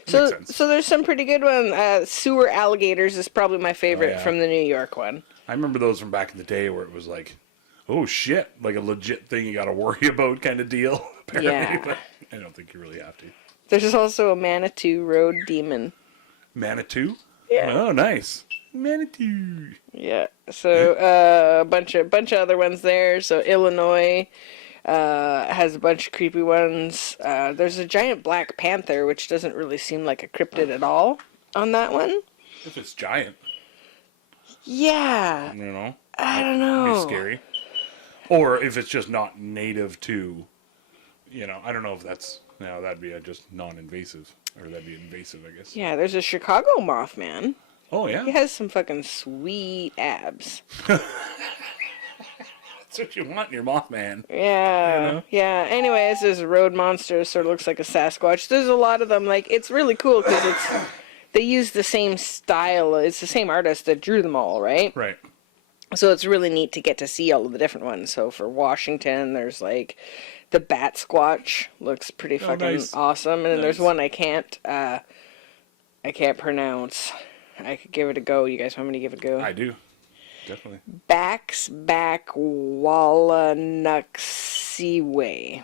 That makes sense. So there's some pretty good one. Sewer alligators is probably my favorite from the New York one. I remember those from back in the day where it was like, oh shit, like a legit thing you got to worry about kind of deal. Apparently, Yeah. but I don't think you really have to. There's also a Manitou road demon. Manitou? Yeah. Oh, nice. Manitou. Yeah. So a bunch of other ones there. So Illinois has a bunch of creepy ones. There's a giant black panther, which doesn't really seem like a cryptid at all on that one. If it's giant, Yeah. you know, I don't know. it'd be scary. Or if it's just not native to, you know, I don't know if that's, that'd be just non-invasive. Or that'd be invasive, I guess. Yeah, there's a Chicago Mothman. Oh, yeah? He has some fucking sweet abs. That's what you want in your Mothman. Yeah. You know? Yeah. Anyways, there's a road monster, sort of looks like a Sasquatch. There's a lot of them. Like, it's really cool because they use the same style. It's the same artist that drew them all, right? Right. So it's really neat to get to see all of the different ones. So for Washington, there's like the Bat Squatch, looks pretty fucking awesome. And then there's one I can't pronounce. I could give it a go. You guys want me to give it a go? I do. Definitely. Backwallanuxiwe.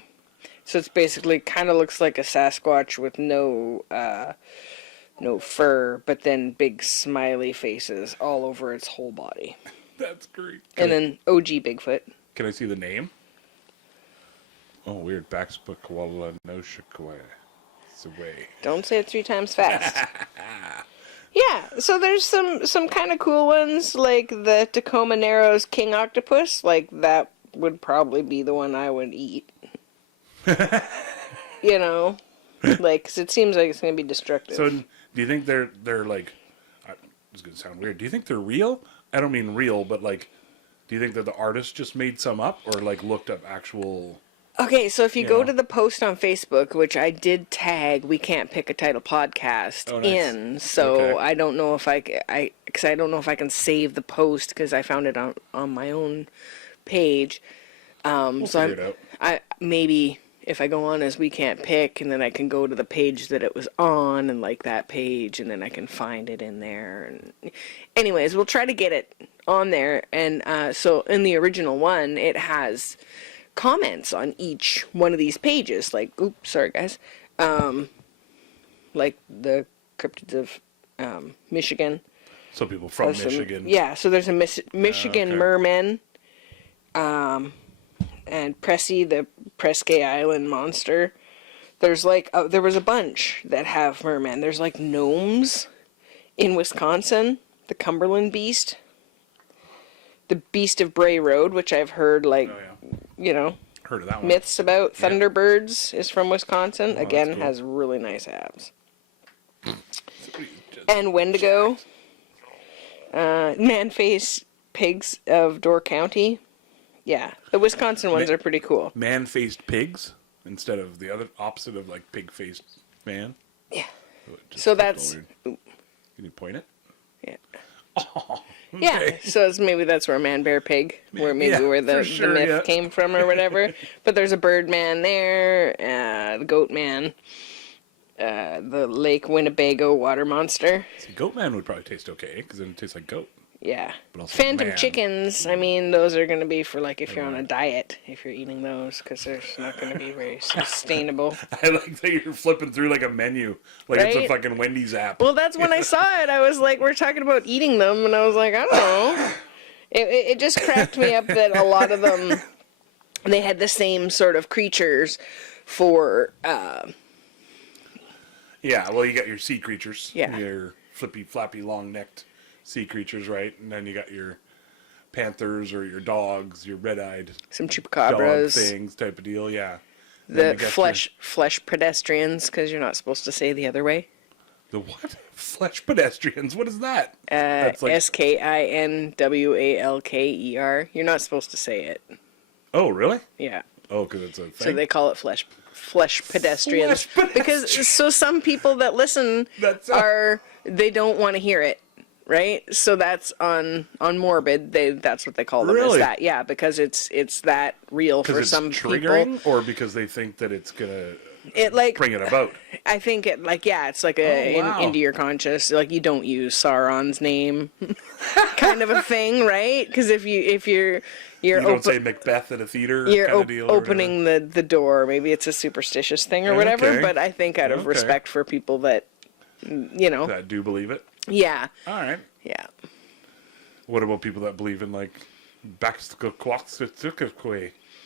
So it's basically kind of looks like a Sasquatch with no fur, but then big smiley faces all over its whole body. That's great. And then OG Bigfoot. Can I see the name? Oh, weird. Backwallanuxiwe. It's away. Don't say it 3 times fast. Yeah, so there's some kind of cool ones, like the Tacoma Narrows King Octopus. Like, that would probably be the one I would eat. You know? Like, 'cause it seems like it's going to be destructive. So Do you think they're like? It's gonna sound weird. Do you think they're real? I don't mean real, but like, do you think that the artist just made some up or like looked up actual? Okay, so if you go know. to the post on Facebook, which I did tag, we can't pick a title podcast Oh, nice. in. So Okay. I don't know if because I don't know if I can save the post because I found it on my own page. We'll So figure it out. I maybe if I go on as we can't pick, and then I can go to the page that it was on and like that page, and then I can find it in there. And anyways, we'll try to get it on there. And so in the original one, it has comments on each one of these pages, like, oops, sorry guys, like the Cryptids of Michigan. So people from There's some- Michigan. yeah, so there's a Michigan okay. merman, and Pressy, the Presque Island monster. There's like, there was a bunch that have mermen. There's like gnomes in Wisconsin, the Cumberland beast, the Beast of Bray Road, which I've heard like, Oh, yeah. you know, Heard of that one. myths about. Thunderbirds is from Wisconsin. Oh, Again, that's cool. has really nice abs. And Wendigo. Man-faced pigs of Door County. Yeah, the Wisconsin ones are pretty cool. Man-faced pigs instead of the other opposite of like pig-faced man. Yeah. Just So looked all that's... weird. Can you point it? Yeah. Oh, Yeah, okay. so it's maybe that's where man, bear, pig, where Yeah, where the, for sure, the myth yeah. came from or whatever. But there's a bird man there, the goat man, the Lake Winnebago water monster. See, goat man would probably taste okay because it tastes like goat. Yeah. But also Phantom man. chickens, I mean, those are going to be for like if you're on a diet, if you're eating those, because they're not going to be very sustainable. I like that you're flipping through like a menu, like it's a Right? fucking Wendy's app. Well, that's when I saw it. I was like, we're talking about eating them, and I was like, I don't know. It just cracked me up that a lot of them, they had the same sort of creatures for, Yeah, well, you got your sea creatures. Yeah. Your flippy, flappy, long-necked sea creatures, right? And then you got your panthers or your dogs, your red-eyed some dog chupacabras, things type of deal, yeah. Then the you got flesh pedestrians, because you're not supposed to say the other way. The what? Flesh pedestrians. What is that? That's like, Skinwalker. You're not supposed to say it. oh, really? Yeah. Oh, because it's a thing? So they call it flesh pedestrians. Flesh Because so some people that listen That's they don't want to hear it, right? So that's on Morbid. That's what they call them. Is Really? that? Yeah, because it's that real for it's some triggering, people. or because they think that it's gonna It like bring it about. I think it like yeah, it's like a Oh, wow. into your conscious. Like you don't use Sauron's name, kind of a thing, right? Because if you're You don't say Macbeth at a theater you're kind of deal. or opening the door. Maybe it's a superstitious thing or whatever. Okay. But I think out of Okay. respect for people that, you know, whatever. That do believe it. yeah, All right. yeah. What about people that believe in like Baxter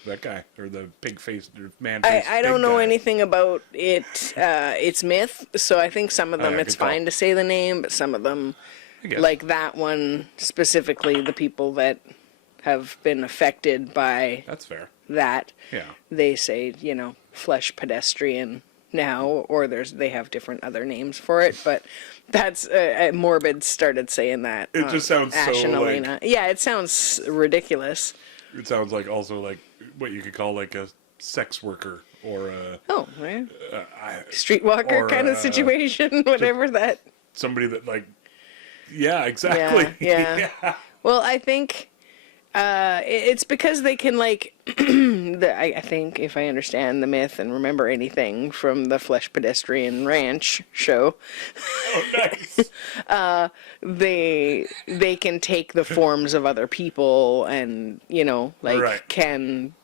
that guy or the pig-faced or man-faced? I don't pig know guy? anything about it. It's myth, so I think some of them yeah, it's good call. fine to say the name, but some of them, I guess. like that one specifically, the people that have been affected by That's fair. that, Yeah. they say, you know, flesh pedestrian now, or they have different other names for it, but that's Morbid started saying that. It just sounds Ash so, and like- Elena. Yeah, it sounds ridiculous. It sounds like also like what you could call like a sex worker or a Oh, man. I- Streetwalker or, kind of situation, whatever that. somebody that like. Yeah, exactly. Yeah. Well, I think it's because they can like. I think if I understand the myth and remember anything from the Flesh Pedestrian Ranch show, Oh, nice. they can take the forms of other people and you know like Right. can.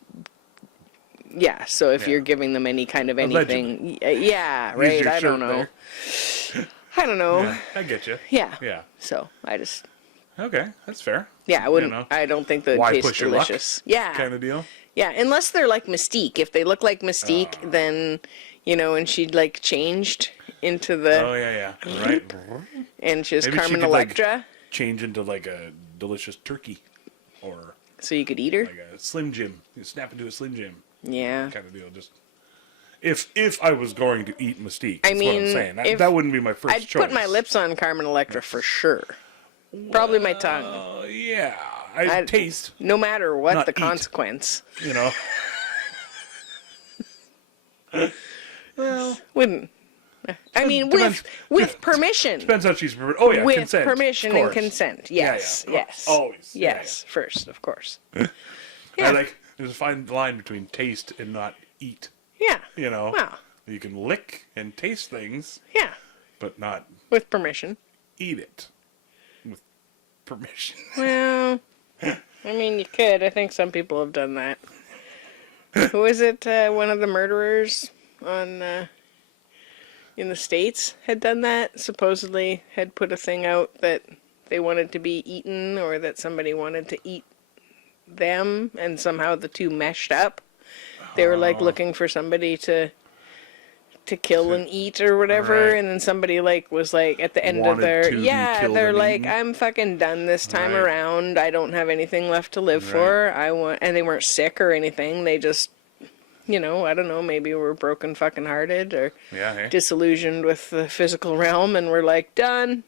Yeah, so if Yeah. you're giving them any kind of anything, yeah, Use right. your I don't shirt know. there. I don't know. Yeah, I get you. Yeah. Yeah. So I just. Okay, that's fair. Yeah, I wouldn't. You know, I don't think that why it tastes push your luck delicious. Yeah, kind of deal. yeah. Unless they're like Mystique. If they look like Mystique, then you know, and she'd like changed into the Oh yeah, yeah. Right. and she was Maybe she Carmen could, like, Electra, Change into like a delicious turkey, or so you could eat her. like a Slim Jim. You snap into a Slim Jim Yeah. kind of deal. Just If I was going to eat Mystique, I that's what I'm mean, saying. if- That wouldn't be my first I'd choice. put my lips on Carmen Electra for sure. Probably my tongue. Yeah, I'd taste, no matter what not the eat. consequence. you know. Well, wouldn't. I mean, depends- with permission. Depends how she's. Oh yeah, With consent. permission of and course. consent. Yeah, Yes, yeah. yes. Always. Yeah, Yes, first, of course. I Yeah. like. There's a fine line between taste and not eat. Yeah. You know. Well, You can lick and taste things, yeah. but not With permission. eat it with permission. Well, I mean, you could. I think some people have done that. Who is it? One of the murderers on in the States had done that. Supposedly had put a thing out that they wanted to be eaten, or that somebody wanted to eat them, and somehow the two meshed up. They were like looking for somebody to kill and eat or whatever, Right. and then somebody like was like at the end of Wanted their to be killed they're and like, eaten. I'm fucking done this time Right. around. I don't have anything left to live for. I want, and they weren't sick or anything. They just, I don't know, maybe were broken fucking hearted or Yeah. Hey, disillusioned with the physical realm, and were like done.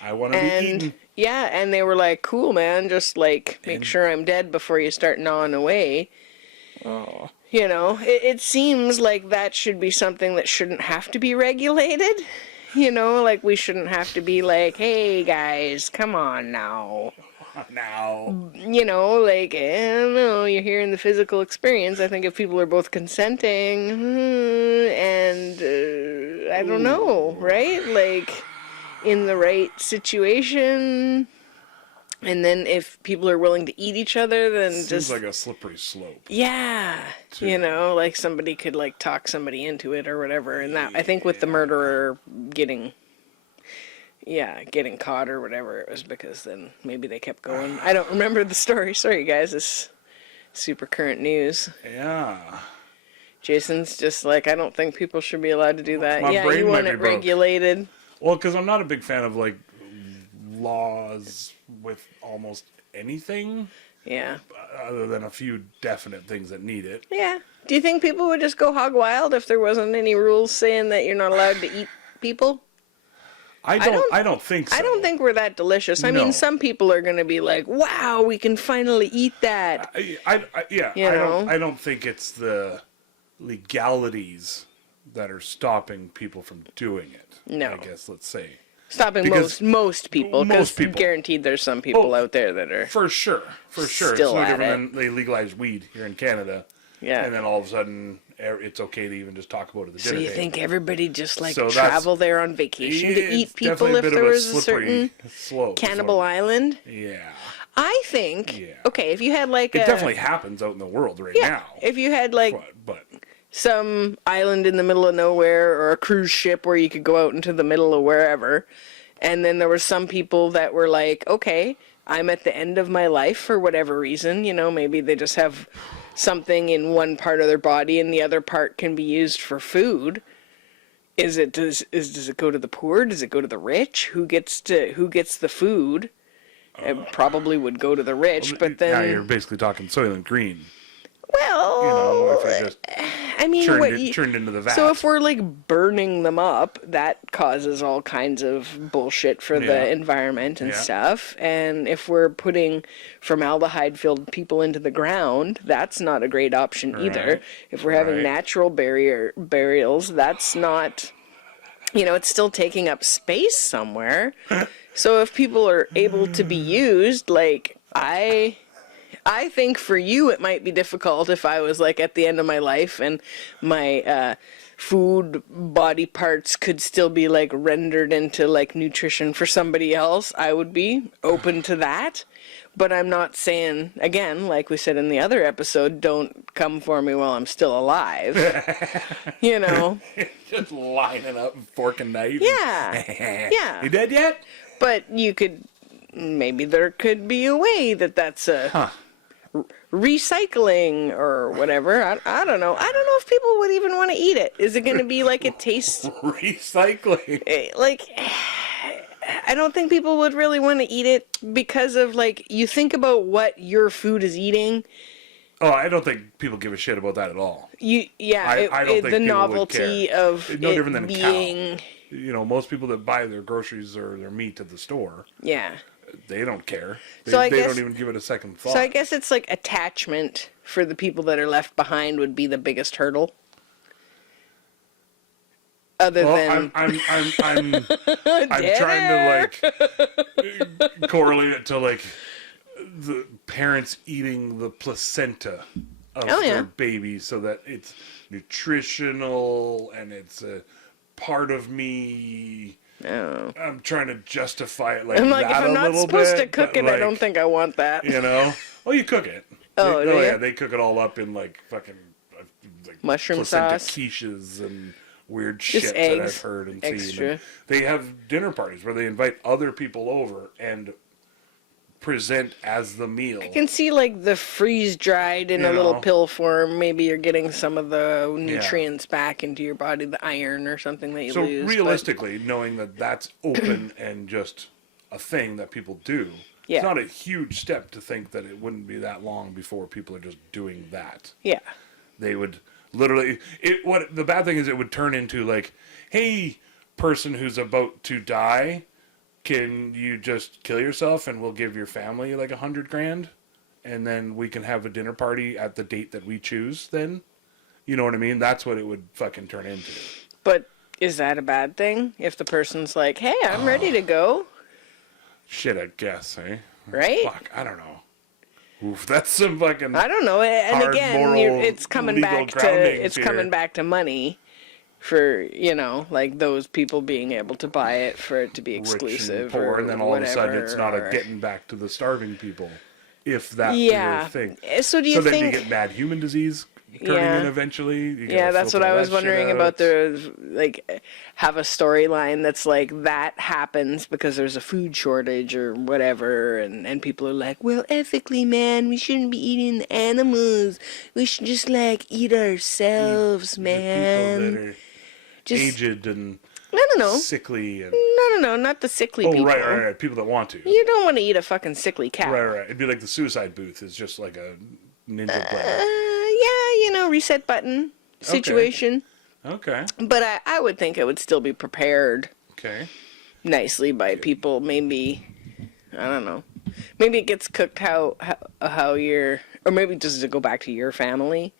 I want to be And eaten. yeah, and they were like, cool, man, just like make sure I'm dead before you start gnawing away. Oh. It seems like that should be something that shouldn't have to be regulated. Like we shouldn't have to be like, hey guys, come on now. Now. Like, I don't know, you're here in the physical experience. I think if people are both consenting, and I don't know, right? Like, in the right situation. And then if people are willing to eat each other, then Seems just like a slippery slope. yeah, like somebody could like talk somebody into it or whatever. And that I think with the murderer getting caught or whatever, it was because then maybe they kept going. I don't remember the story. Sorry guys, it's super current news. Yeah. Jason's just like, I don't think people should be allowed to do that. My Yeah, brain you might want be it broke. regulated. Well, because I'm not a big fan of like laws with almost anything, Yeah. other than a few definite things that need it. Yeah. Do you think people would just go hog wild if there wasn't any rules saying that you're not allowed to eat people? I don't think so. I don't think we're that delicious. I No. mean, some people are going to be like, wow, we can finally eat that. I don't think it's the legalities that are stopping people from doing it. No. I guess let's say. Stopping Because most people, most because people. guaranteed there's some people out there that are, For sure. Still It's no at different than they legalized weed here in Canada. yeah. And then all of a sudden, it's okay to even just talk about it. The So dinner you table. think everybody just like So that's- travel there on vacation to It's eat people definitely if bit there of was a slippery certain slope. is Cannibal what- Island? Yeah. I think, Yeah. okay, if you had like It definitely happens out in the world right yeah, now. if you had like But some island in the middle of nowhere or a cruise ship where you could go out into the middle of wherever, and then there were some people that were like, okay, I'm at the end of my life for whatever reason, maybe they just have something in one part of their body and the other part can be used for food. Does it go to the poor? Does it go to the rich? Who gets the food? It probably would go to the rich, but then now you're basically talking Soylent Green. well, If you just I mean, turned into the vat. so if we're like burning them up, that causes all kinds of bullshit for Yeah. the environment and Yeah. stuff. And if we're putting formaldehyde-filled people into the ground, that's not a great option either. Right. If we're having Right. natural burials, that's not. It's still taking up space somewhere. So if people are able to be used, like I think for you it might be difficult if I was like at the end of my life and my food body parts could still be like rendered into like nutrition for somebody else. I would be open to that. But I'm not saying, again, like we said in the other episode, don't come for me while I'm still alive. just lining up fork and knife. Yeah. Yeah. You dead yet? But maybe there could be a way that's recycling or whatever. I don't know. I don't know if people would even want to eat it. Is it going to be like it tastes Recycling. like? I don't think people would really want to eat it because of like, you think about what your food is eating Oh, I don't think people give a shit about that at all. I don't think the people novelty would care. of It's no it different than being, a cow. Most people that buy their groceries or their meat at the store, yeah. they don't care. So I they guess- don't even give it a second thought. So I guess it's like attachment for the people that are left behind would be the biggest hurdle. Other than I'm trying to like correlate it to like the parents eating the placenta of their baby so that it's nutritional and it's a part of me. Oh. I'm trying to justify it like I'm like, that if I'm a not little supposed bit, to cook but, it, I don't think I want that. Well, you cook it. Oh, do you? Yeah, they cook it all up in like fucking like Mushroom placenta sauce. quiches and weird Just shit eggs, that I've heard and seen. extra. And they have dinner parties where they invite other people over and present as the meal. I can see like the freeze dried in a little pill form. Maybe you're getting some of the nutrients back into your body, the iron or something that you lose. So realistically, knowing that that's open and just a thing that people do, Yeah. it's not a huge step to think that it wouldn't be that long before people are just doing that. Yeah. They would literally. The bad thing is it would turn into like, hey, person who's about to die, can you just kill yourself and we'll give your family like $100,000, and then we can have a dinner party at the date that we choose. Then, you know what I mean? That's what it would fucking turn into. But is that a bad thing if the person's like, hey, I'm ready to go? Shit, I guess, eh? Right? Fuck, I don't know. Oof, that's some fucking. I don't know. And hard again, moral, it's coming legal back to groundings here. coming back to money for like those people being able to buy it for it to be Rich exclusive and poor, or and then all of a sudden whatever, it's not a or- getting back to the starving people, if that Yeah. were a thing. So do you so then think? you get bad human disease turning Yeah. in eventually. You Yeah, gotta that's what filter I all was that shit wondering out. about. Have a storyline that's like that happens because there's a food shortage or whatever, and people are like, well, ethically, man, we shouldn't be eating the animals. We should just like eat ourselves, The man. people that are Just aged and I don't know. sickly and No, not the sickly oh people. right, people that want to. You don't want to eat a fucking sickly cow. Right. It'd be like the suicide booth is just like a ninja player. Yeah, reset button situation. Okay. But I would think it would still be prepared Okay. nicely by people. Maybe, I don't know. Maybe it gets cooked how you're, or maybe just to go back to your family.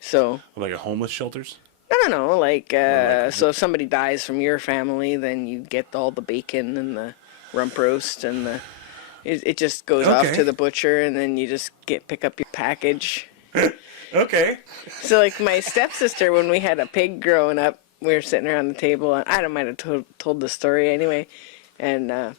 So Like a homeless shelters. no, like so if somebody dies from your family, then you get all the bacon and the rump roast and it just goes off Okay. to the butcher, and then you just pick up your package. Okay. So, like, my stepsister, when we had a pig growing up, we were sitting around the table, and I don't mind have told the story anyway, and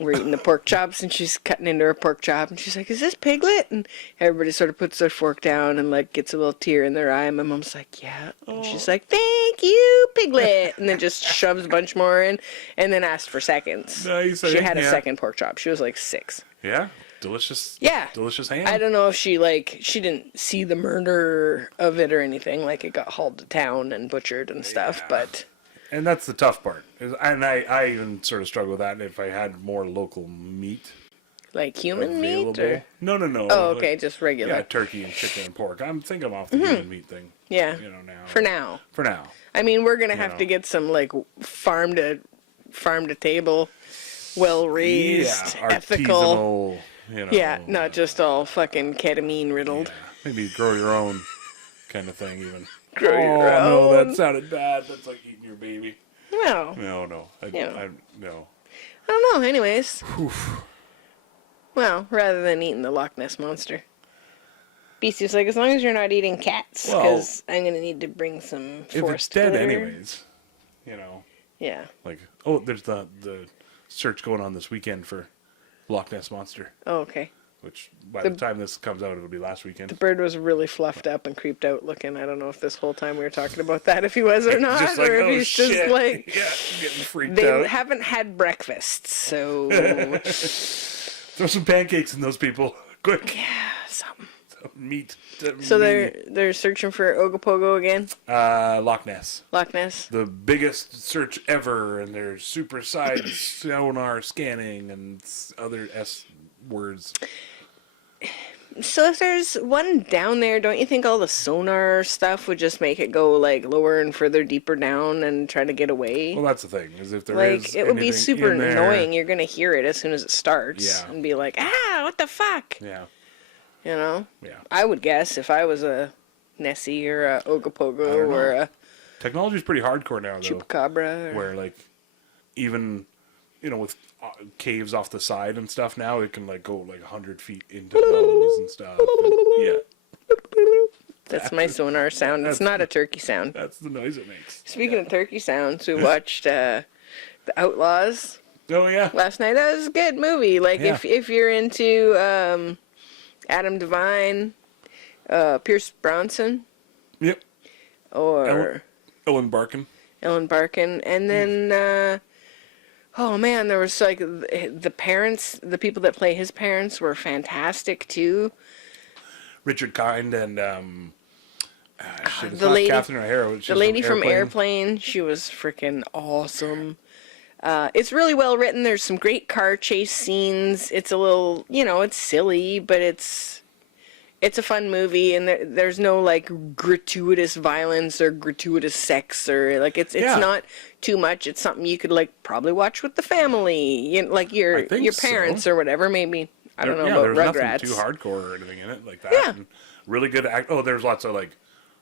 we're eating the pork chops, and she's cutting into her pork chop, and she's like, is this Piglet? And everybody sort of puts their fork down and, like, gets a little tear in their eye, and my mom's like, yeah. And she's like, thank you, Piglet, and then just shoves a bunch more in, and then asked for seconds. Nice, She had a yeah. second pork chop. She was, like, 6. Yeah. Delicious. Yeah. Delicious ham. I don't know if she didn't see the murder of it or anything, like it got hauled to town and butchered and stuff, Yeah. but And that's the tough part. And I even sort of struggle with that if I had more local meat like human meat available. or No. oh, okay, just regular. Yeah, turkey and chicken and pork. I'm thinking off the human meat thing. Yeah. Now. For now. For now. I mean, we're gonna have know. to get some like farm to table, well raised, ethical. Artisanal, Yeah, not just all fucking ketamine riddled. yeah, maybe grow your own kind of thing even. Grow oh, your no, own. that sounded bad. That's like eating your baby. No, No. Yeah. No. I don't know. Anyways, well, rather than eating the Loch Ness monster. Beastie's like, as long as you're not eating cats, Well, because I'm gonna need to bring some If it's forced dead glitter. anyways, Yeah. like, oh, there's the search going on this weekend for Loch Ness Monster, Oh, okay. which by the time this comes out, it'll be last weekend. The bird was really fluffed up and creeped out looking. I don't know if this whole time we were talking about that, if he was or not, Just like, or if oh, he's shit. just like, yeah, getting freaked they out. haven't had breakfast, so Throw some pancakes in those people, quick. yeah, something. Meat. So they're searching for Ogopogo again, Loch Ness. Loch Ness. The biggest search ever, and they're supersized sonar scanning and other S words. So if there's one down there, don't you think all the sonar stuff would just make it go like lower and further deeper down and try to get away? Well, that's the thing, is if there Like is it would be anything super in there- annoying. You're gonna hear it as soon as it starts Yeah. and be like, ah, what the fuck? Yeah. You know? Yeah. I would guess if I was a Nessie or a Ogopogo don't or know. a Technology's pretty hardcore now, though. Chupacabra. Where, like, even, with caves off the side and stuff now, it can, like, go, like, 100 feet into those and stuff. And, yeah. That's my sonar sound. It's not a turkey sound. That's the noise it makes. Speaking of turkey sounds, we watched The Outlaws Oh, yeah. last night. That was a good movie. Like, Yeah. if you're into Adam Devine, Pierce Bronson, Yep. or Ellen Barkin. Ellen Barkin, and then oh man, there was like the parents, the people that play his parents were fantastic too. Richard Kind and, shit, it's the not lady- Catherine O'Hara. She's The lady from Airplane, she was freaking awesome. It's really well written. There's some great car chase scenes. It's a little, it's silly, but it's a fun movie, and there's no like gratuitous violence or gratuitous sex or like it's Yeah. not too much. It's something you could like probably watch with the family, like your think parents so. or whatever. Maybe I don't know Yeah, about there's nothing Rugrats. too hardcore or anything in it like that. Yeah. And really good act. Oh, there's lots of like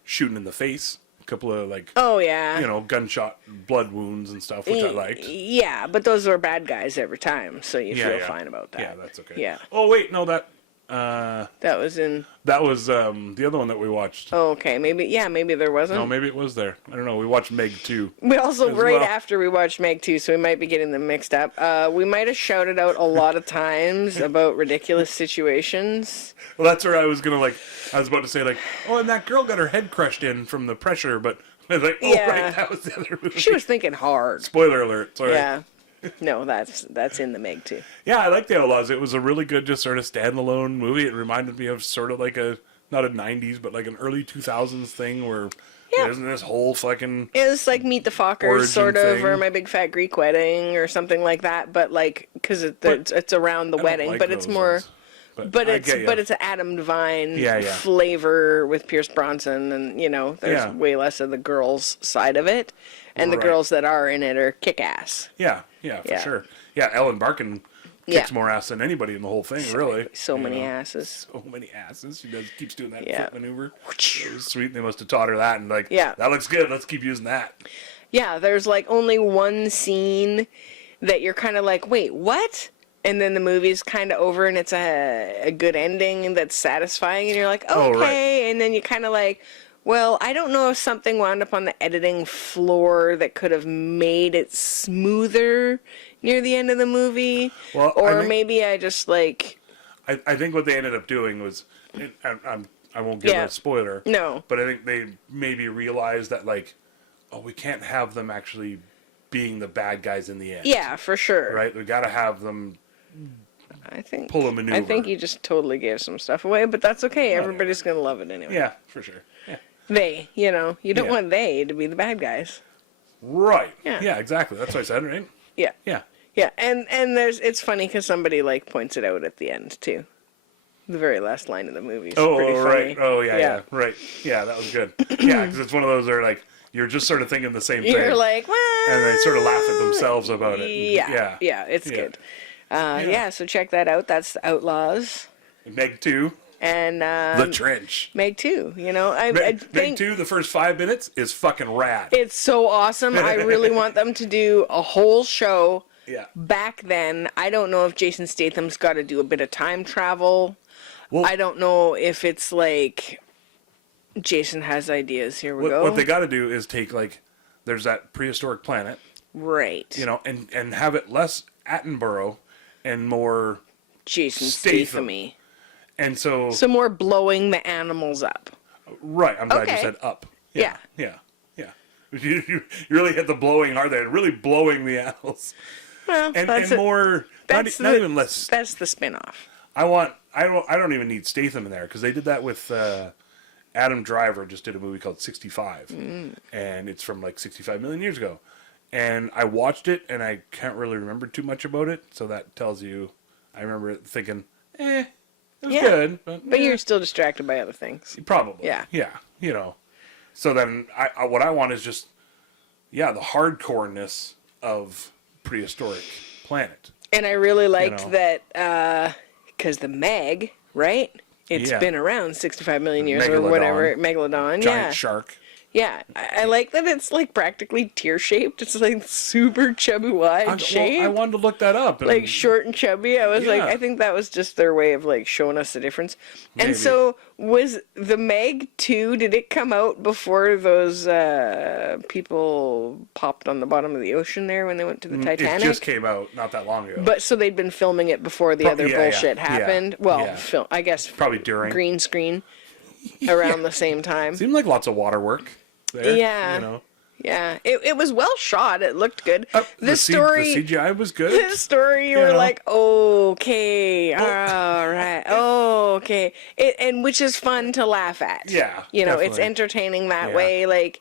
shooting in the face. A couple of like, Oh yeah, gunshot blood wounds and stuff, which I liked. Yeah, but those are bad guys every time, so you Yeah, feel yeah. fine about that. Yeah, that's okay. Yeah. Oh wait, no, that That was in. was the other one that we watched. Oh, okay, maybe there wasn't. No, maybe it was there. I don't know. We watched Meg 2. We also, as right well. after we watched Meg 2, so we might be getting them mixed up. We might have shouted out a lot of times about ridiculous situations. Well, that's where I was about to say like, oh, and that girl got her head crushed in from the pressure, but I was like, oh Yeah. right, that was the other movie. She was thinking hard. Spoiler alert. Sorry. Yeah. No, that's in the Meg 2. Yeah, I like The Outlaws. It was a really good, just sort of standalone movie. It reminded me of sort of like not a 90s, but like an early 2000s thing where Yeah. there's this whole fucking... It was like Meet the Fockers, Origin sort of, thing. or My Big Fat Greek Wedding, or something like that. But like, because it's around the I don't wedding, like but it's those more. ones. But I it's get ya. but it's an Adam Devine Yeah, yeah. flavor with Pierce Bronson, and there's Yeah. way less of the girls side of it, and the Right. girls that are in it are kick ass. Yeah, for Yeah. sure. Yeah, Ellen Barkin Yeah. kicks more ass than anybody in the whole thing, really. So You many know? asses. So many asses. She keeps doing that Yeah. foot maneuver. It was sweet. They must have taught her that and like, Yeah. that looks good. Let's keep using that. Yeah, there's like only one scene that you're kind of like, wait, what? And then the movie's kind of over, and it's a good ending that's satisfying, and you're like, okay. Oh, right. And then you kind of like, well, I don't know if something wound up on the editing floor that could have made it smoother near the end of the movie, Well, I or think- maybe I just like, I think what they ended up doing was, I won't give Yeah. a spoiler. No. But I think they maybe realized that like, oh, we can't have them actually being the bad guys in the end. yeah, for sure. Right? We got to have them I think pull a maneuver. I think you just totally gave some stuff away, but that's okay. Everybody's gonna love it anyway. Yeah, for sure. Yeah. They, you don't Yeah. want they to be the bad guys. Right. Yeah. Yeah, exactly. That's what I said, right? Yeah. Yeah. Yeah, and it's funny because somebody like points it out at the end too. The very last line of the movie is pretty funny. Right. Oh, yeah, right. Yeah, that was good. Yeah, because it's one of those where, like, you're just sort of thinking the same thing. You're like, well, and they sort of laugh at themselves about it. Yeah, it's good. Yeah, so check that out. That's The Outlaws. Meg 2, And The Trench. Meg 2, I Meg think 2, the first 5 minutes is fucking rad. it's so awesome. I really want them to do a whole show. Yeah. Back then, I don't know if Jason Statham's got to do a bit of time travel. Well, I don't know if it's like Jason has ideas. Here we go. what they got to do is take, like, there's that prehistoric planet, Right. and have it less Attenborough and more Jason Statham. Statham-y. And so, So more blowing the animals up. right, I'm glad you Okay. said up. Yeah. Yeah. You really hit the blowing hard there, really blowing the animals. Well, And that's more, not that's even less. That's the spin-off. I don't even need Statham in there because they did that with Adam Driver. Just did a movie called 65, and it's from like 65 million years ago. And I watched it, and I can't really remember too much about it. So that tells you, I remember thinking, It was good. But you're still distracted by other things. Probably. Yeah. Yeah. You know. So then what I want is just, the hardcoreness of prehistoric planet. And I really liked that, because the Meg, right? It's been around 65 million years or whatever. Megalodon. Giant shark. Yeah, I like that it's like practically tear-shaped. It's like super chubby wide shape. I wanted to look that up. Like short and chubby. I was like, I think that was just their way of like showing us the difference. Maybe. And so was the Meg 2, did it come out before those people popped on the bottom of the ocean there when they went to the Titanic? It just came out not that long ago. But so they'd been filming it before the other bullshit happened? Well, I guess probably during. Green screen around the same time. Seemed like lots of water work there. Yeah. You know. Yeah, it was well shot. It looked good. The CGI was good. The story, you were like, okay, all right, okay, and which is fun to laugh at. Yeah, you know, definitely. It's entertaining that way. Like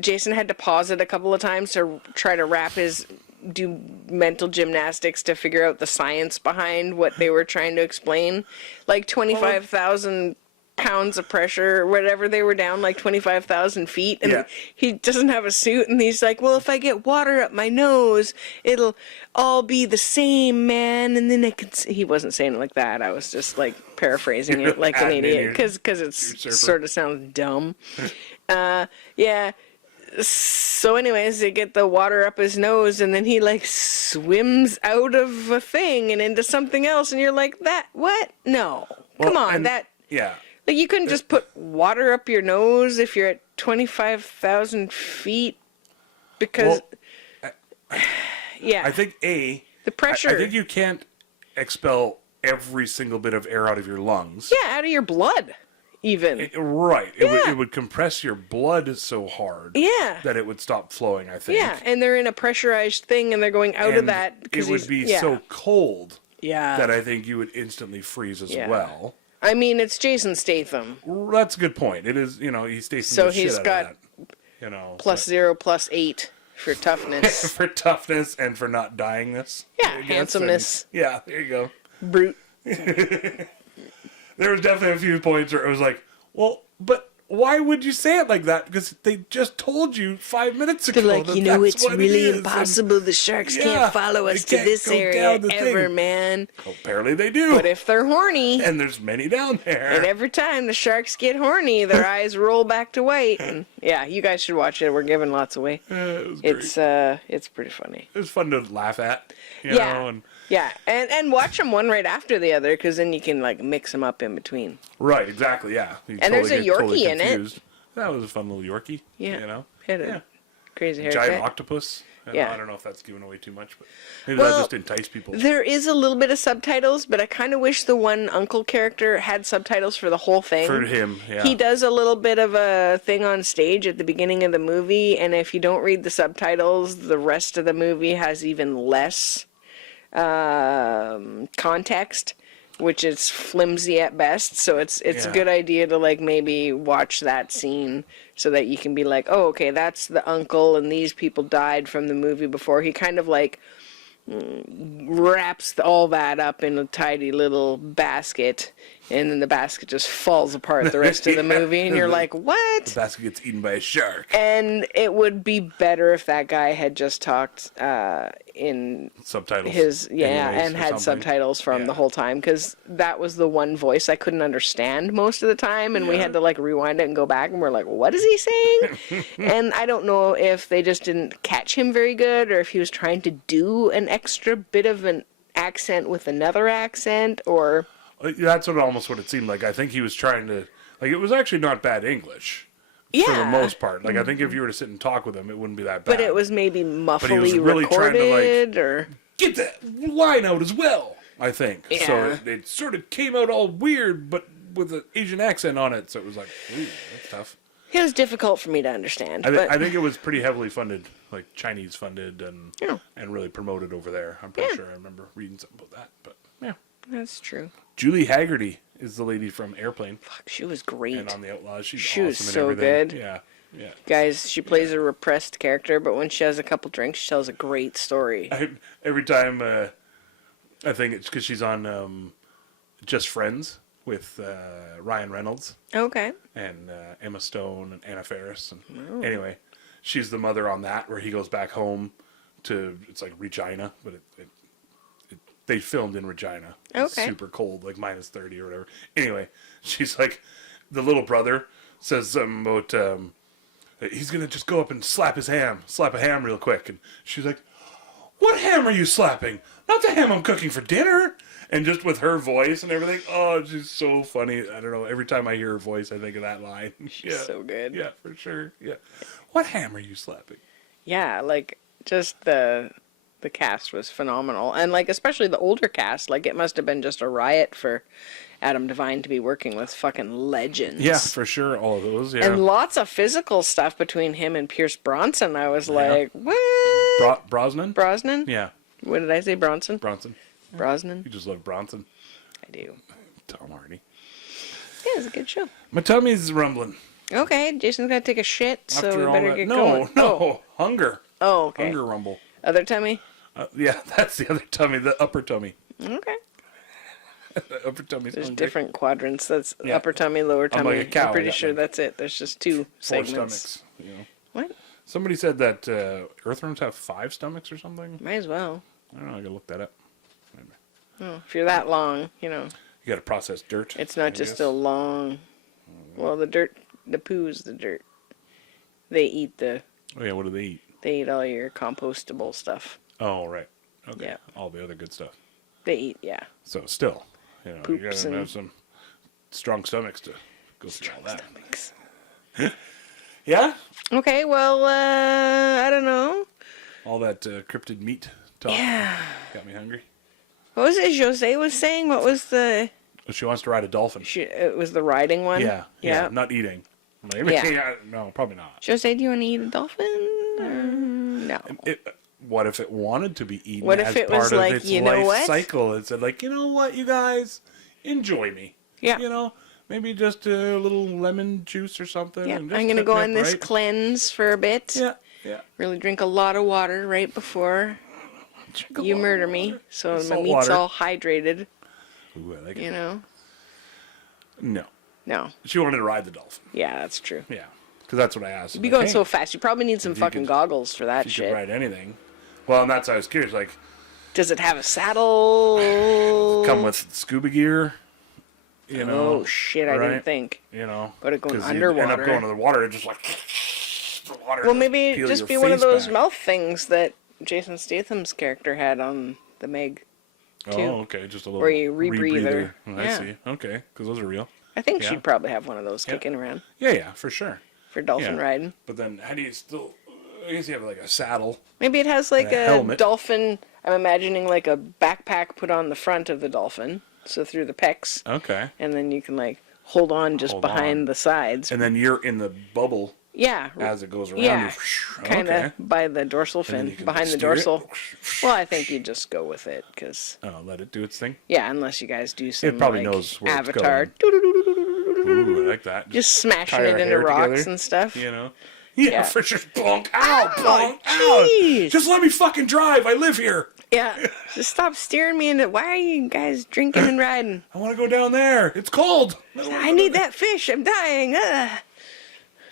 Jason had to pause it a couple of times to try to do mental gymnastics to figure out the science behind what they were trying to explain. Like 25,000 pounds of pressure, whatever they were down, like 25,000 feet, and he doesn't have a suit, and he's like, well, if I get water up my nose, it'll all be the same, man, and then I can he wasn't saying it like that. I was just like paraphrasing it like an idiot, because it sort of sounds dumb. So anyways, they get the water up his nose, and then he like swims out of a thing and into something else, and you're like, what? No. Come on, Yeah. Like, you couldn't just put water up your nose if you're at 25,000 feet, because, I think, the pressure. I think you can't expel every single bit of air out of your lungs. Yeah, out of your blood, even. It would compress your blood so hard that it would stop flowing, I think. Yeah, and they're in a pressurized thing, and they're going out of that. It would be so cold Yeah. that I think you would instantly freeze as well. I mean, it's Jason Statham. That's a good point. It is, he stays so he's got +0, +8 for toughness. For toughness and for not dyingness. Yeah, handsomeness. There you go. Brute. There was definitely a few points where it was like, well, but why would you say it like that? Because they just told you 5 minutes ago. They're like, it's really impossible. The sharks can't follow us to this area ever, man. Well, apparently they do. But if they're horny. And there's many down there. And every time the sharks get horny, their eyes roll back to white. And you guys should watch it. We're giving lots away. It was great. It's pretty funny. It was fun to laugh at. You know, and watch them one right after the other, because then you can like mix them up in between. Right, exactly, yeah. And there's a Yorkie in it. That was a fun little Yorkie. Yeah, had a crazy haircut. Giant octopus. I don't know if that's giving away too much, but maybe that just entice people. There is a little bit of subtitles, but I kind of wish the one uncle character had subtitles for the whole thing. For him, yeah. He does a little bit of a thing on stage at the beginning of the movie, and if you don't read the subtitles, the rest of the movie has even less context, which is flimsy at best. So it's a good idea to like maybe watch that scene so that you can be like, oh, okay, that's the uncle, and these people died from the movie before. He kind of like wraps all that up in a tidy little basket, and then the basket just falls apart the rest of the movie, and you're like, what? The basket gets eaten by a shark. And it would be better if that guy had just talked in subtitles. And had subtitles from the whole time, because that was the one voice I couldn't understand most of the time, and we had to like rewind it and go back, and we're like, what is he saying? And I don't know if they just didn't catch him very good, or if he was trying to do an extra bit of an accent with another accent, or... That's almost what it seemed like. I think he was trying to... Like, it was actually not bad English. For the most part. Like, I think if you were to sit and talk with him, it wouldn't be that bad. But it was maybe muffly he was really recorded, trying to, or... Get that line out as well, I think. Yeah. So it sort of came out all weird, but with an Asian accent on it, so it was like, ooh, that's tough. It was difficult for me to understand. I think it was pretty heavily funded, like Chinese funded, and really promoted over there. I'm pretty sure I remember reading something about that, but yeah. That's true. Julie Haggerty is the lady from Airplane. Fuck, she was great. And on The Outlaws, she awesome was so good. Yeah. Yeah. Guys, she plays a repressed character, but when she has a couple drinks, she tells a great story. Every time, I think it's because she's on Just Friends with Ryan Reynolds Okay. and Emma Stone and Anna Faris. And anyway, she's the mother on that, where he goes back home to, it's like Regina, but they filmed in Regina. It's Okay. super cold, like minus 30 or whatever. Anyway, she's like, the little brother says something about, he's going to just go up and slap a ham real quick. And she's like, what ham are you slapping? Not the ham I'm cooking for dinner. And just with her voice and everything, oh, she's so funny. I don't know. Every time I hear her voice, I think of that line. She's so good. Yeah, for sure. Yeah. What ham are you slapping? Yeah, like just the cast was phenomenal, and like especially the older cast. Like it must have been just a riot for Adam Devine to be working with fucking legends. Yeah, for sure. All of those. Yeah. And lots of physical stuff between him and Pierce Bronson. I was like, what? Brosnan? Brosnan? Yeah. What did I say? Bronson? Bronson. Brosnan? You just love Bronson. I do. Tom Hardy. Yeah, it's a good show. My tummy's rumbling. Okay, Jason's got to take a shit, so After we all better that. get No, going. no. Hunger. Oh, okay. Hunger rumble. Other tummy? Yeah, that's the other tummy, the upper tummy. Okay. The upper tummy's There's hungry. different quadrants. That's Yeah. upper tummy, lower I'm tummy. like a cow, I'm I pretty got sure like that's it. There's just two Four segments. stomachs. You know. What? Somebody said that earthworms have 5 stomachs or something. Might as well. I don't know. I gotta look that up. Oh, if you're that long, you know, You gotta process dirt. it's not I just guess. a long. Well, the dirt, the poo's the dirt. They eat Oh yeah, what do they eat? They eat all your compostable stuff. Oh right. Okay. Yeah. All the other good stuff. They eat, yeah. So still, you know, you Poops gotta and- have some strong stomachs to go through all that. Stomachs. Yeah. Okay, well, I don't know. All that cryptid meat talk Yeah. got me hungry. What was it Jose was saying? What was the... She wants to ride a dolphin. It was the riding one? Yeah. Not eating. Maybe, Yeah. no, probably not. Jose, do you want to eat a dolphin? No. What if it wanted to be eaten What if as it part was of like, its you know life what? cycle? It said, like, you know what, you guys, enjoy me. Yeah. You know, maybe just a little lemon juice or something. Yeah, and I'm just going to go on this right? cleanse for a bit. Yeah, yeah. Really drink a lot of water right before Drink a you lot of murder me. water. So my Salt meat's water. all hydrated, Ooh, I like it. you know? No. No. She wanted to ride the dolphin. Yeah, that's true. Yeah. Because that's what I asked. You'd be Like, going hey, so fast. You probably need some you fucking could- goggles for that She shit. could ride anything. Well, and that's why I was curious. Like, Does it have a saddle? come with scuba gear. You know. Oh, shit, I right? didn't think. You know. But it going 'cause you'd end underwater. up going to the water and just like. The water Well, just maybe peel just your be one of face those back. mouth things that Jason Statham's character had on the Meg. too. Oh, okay. Just a little. Where you rebreather. Oh, I Yeah. see. Okay. Because those are real. I think Yeah. she'd probably have one of those Yeah. kicking around Yeah, yeah, for sure. for dolphin Yeah. riding. But then, how do you still? I guess you have like a saddle. Maybe it has like And a a helmet. dolphin. I'm imagining like a backpack put on the front of the dolphin, so through the pecs, Okay. and then you can like hold on just Hold behind on. the sides. And then you're in the bubble Yeah, as it goes around. yeah, You- kind of Okay. by the dorsal And then fin, you can behind the steer it. dorsal. Well, I think you just go with it because Oh, let it do its thing. yeah, unless you guys do some probably like, knows where it's Avatar, Ooh, I like that. just smashing tie it our into hair rocks together, and stuff. You know. Yeah, Yeah. for sure. Bonk. Ow, Ow, bonk. Ow. jeez. Just let me fucking drive. I live here. Yeah, just stop steering me into. Why are you guys drinking and riding? I want to go down there. It's cold. I need that fish. I'm dying. Ugh.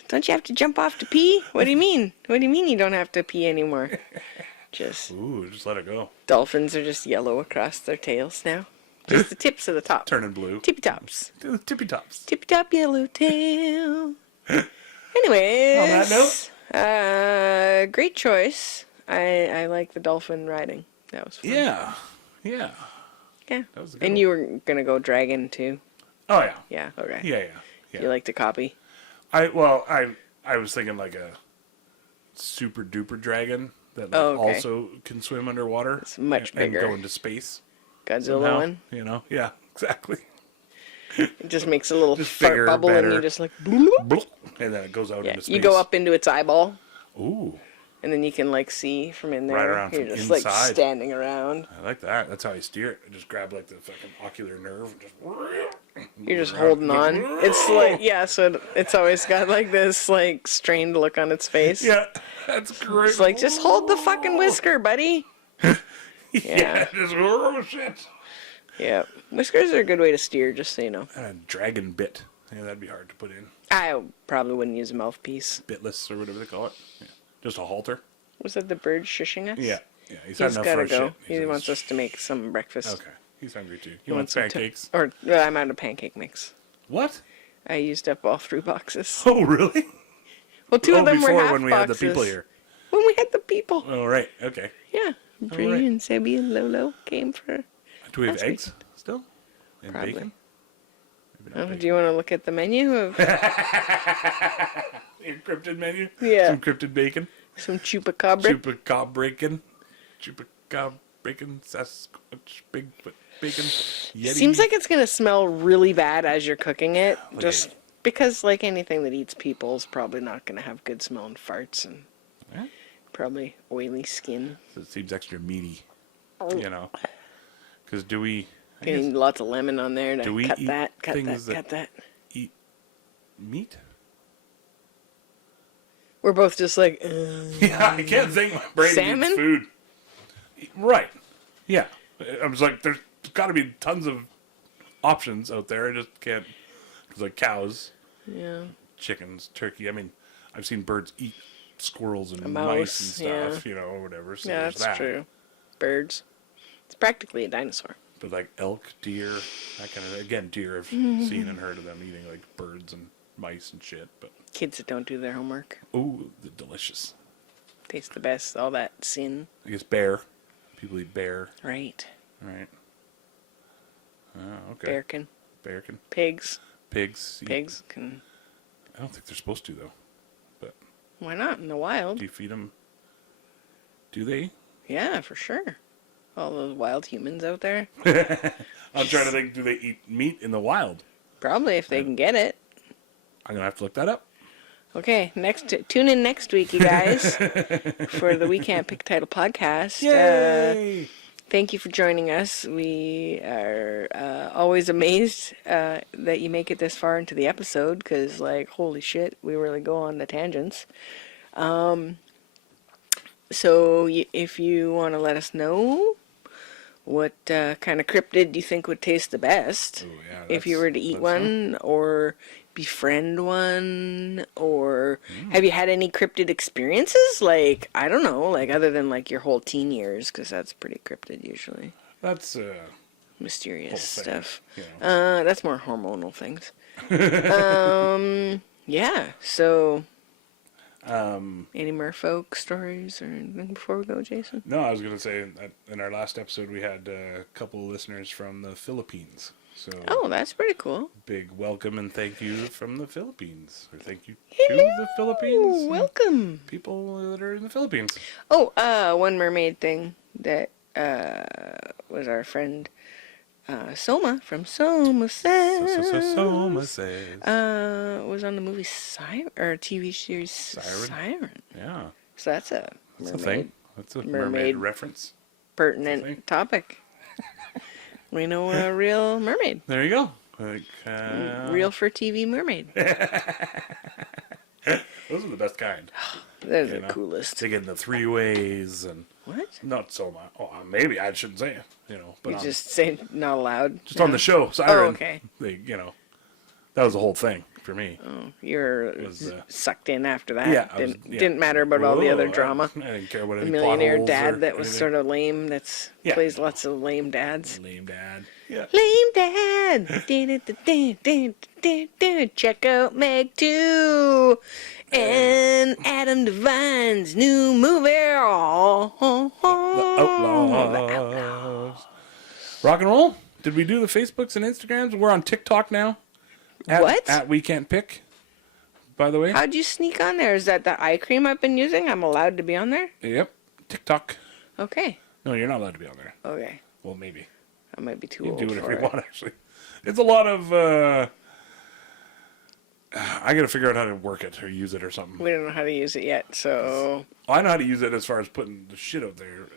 Don't you have to jump off to pee? What do you mean? What do you mean you don't have to pee anymore? Just Ooh, just let it go. dolphins are just yellow across their tails now. Just the tips of the top. Turning blue. Tippy tops. The tippy tops. Tippy top yellow tail. Anyways. On that note. Great choice. I like the dolphin riding. That was fun. Yeah. Yeah. Yeah. That was a good And one. you were gonna go dragon too. Oh yeah. Yeah. Okay. Yeah, yeah. Yeah. You like to copy. I was thinking like a super duper dragon that like Oh, okay. also can swim underwater. It's much and bigger. go into space. Godzilla somehow, one. You know? Yeah, exactly. It just makes a little Just fart bigger, bubble and better. you just like bloop. Bloop, and then it goes out Yeah, into space. you go up into its eyeball Ooh, and then you can like see from in there. Right around You're from just like inside. standing around. I like that. That's how you steer it. Just grab like the fucking ocular nerve and just. You're just holding on. It's like yeah, so it's always got like this like strained look on its face. Yeah, that's great. It's like just hold the fucking whisker, buddy. yeah, just oh shit. Yeah. Whiskers are a good way to steer, just so you know. And a dragon bit. Yeah, that'd be hard to put in. I probably wouldn't use a mouthpiece. Bitless or whatever they call it. Yeah. Just a halter. Was that the bird shushing us? Yeah. Yeah, he's had enough for gotta his go. shit. He wants us to make some breakfast. Okay. He's hungry too. He wants some pancakes. I'm out of pancake mix. What? I used up all 3 boxes. Oh, really? Well, 2 of them were before half when we boxes. had the people here. When we had the people. Oh, right. Okay. Yeah. Bree right. and Sebby and Lolo came for... Do we have Last week. eggs still? And Probably. bacon? Maybe not bacon. Do you want to look at the menu of Your cryptid menu? Yeah. Some cryptid bacon? some chupacabra? Chupacabra bacon? Chupacabra bacon? Sasquatch Bigfoot bacon? Yeti? Seems like it's going to smell really bad as you're cooking it. Okay. Just because, like, anything that eats people is probably not going to have good smelling farts and Yeah. probably oily skin. So it seems extra meaty. You know? Because do we... I guess, Getting lots of lemon on there Do to we cut eat that, cut things that, that- cut that. eat meat? We're both just like, Yeah, I can't think my brain Salmon? eats food. Right. Yeah. I was like, there's got to be tons of options out there. I just can't. It's like cows, yeah. chickens, turkey. I mean, I've seen birds eat squirrels and mouse, mice and stuff, you know, or whatever. So Yeah, there's that's that. true. Birds. It's practically a dinosaur. But like elk, deer, that kind of, again, deer, I've seen and heard of them eating like birds and mice and shit. But, Kids that don't do their homework. ooh, the delicious. Taste the best. All that sin. I guess bear. People eat bear, Right. right? Oh, okay. Bear can. Bear can. Pigs. Pigs. eat- Pigs can. I don't think they're supposed to, though. But Why not? In the wild. do you feed them? Do they? Yeah, for sure. All those wild humans out there. I'm trying to think, do they eat meat in the wild? Probably if they can get it. I'm going to have to look that up. Okay, tune in next week, you guys, for the We Can't Pick Title podcast. Yay! Thank you for joining us. We are always amazed that you make it this far into the episode because, like, holy shit, we really go on the tangents. So if you want to let us know what kind of cryptid you think would taste the best, Ooh, yeah, if you were to eat let us know. one or befriend one, or have you had any cryptid experiences? Like, I don't know, like other than like your whole teen years, because that's pretty cryptid usually. That's Mysterious whole thing, stuff. you know. That's more hormonal things. Yeah. So, any merfolk stories or anything before we go, Jason? No, I was going to say that in our last episode we had a couple of listeners from the Philippines. So Oh, that's pretty cool. big welcome and thank you from the Philippines. Or thank you to the Philippines. and Welcome. People that are in the Philippines. Oh, one mermaid thing that was our friend Soma from Soma Says. Soma says. Was on the movie Siren or TV series Siren? Siren. Yeah. So that's a That's mermaid a thing. That's a mermaid mermaid reference. pertinent thing. topic. We know a real mermaid, There you go. Like, real for TV mermaid. those are the best kind. They're You the know? coolest. They get in the three ways and What? not so much. Oh, maybe I shouldn't say it. You know, but You on, just say not allowed. just on the show, Siren. Oh, okay. They, you know, that was the whole thing for me. Oh, you're was, sucked in after that. Yeah, I was- yeah. Didn't matter about all the other Whoa, drama. I didn't care what The any millionaire plot holes dad or that was anything. sort of lame. Yeah. Plays lots of lame dads. Lame dad. Yeah. Lame dad. Check out Meg 2 and Adam Devine's new movie. Outlaws. Rock and roll. Did we do the Facebooks and Instagrams? We're on TikTok now. What? At We Can't Pick. By the way. How'd you sneak on there? Is that the eye cream I've been using? I'm allowed to be on there? Yep. TikTok. Okay. No, you're not allowed to be on there. Okay. Well, maybe. I might be too You old can do whatever for you it. want, actually. It's a lot of. I got to figure out how to work it or use it or something. We don't know how to use it yet, so I know how to use it as far as putting the shit out there.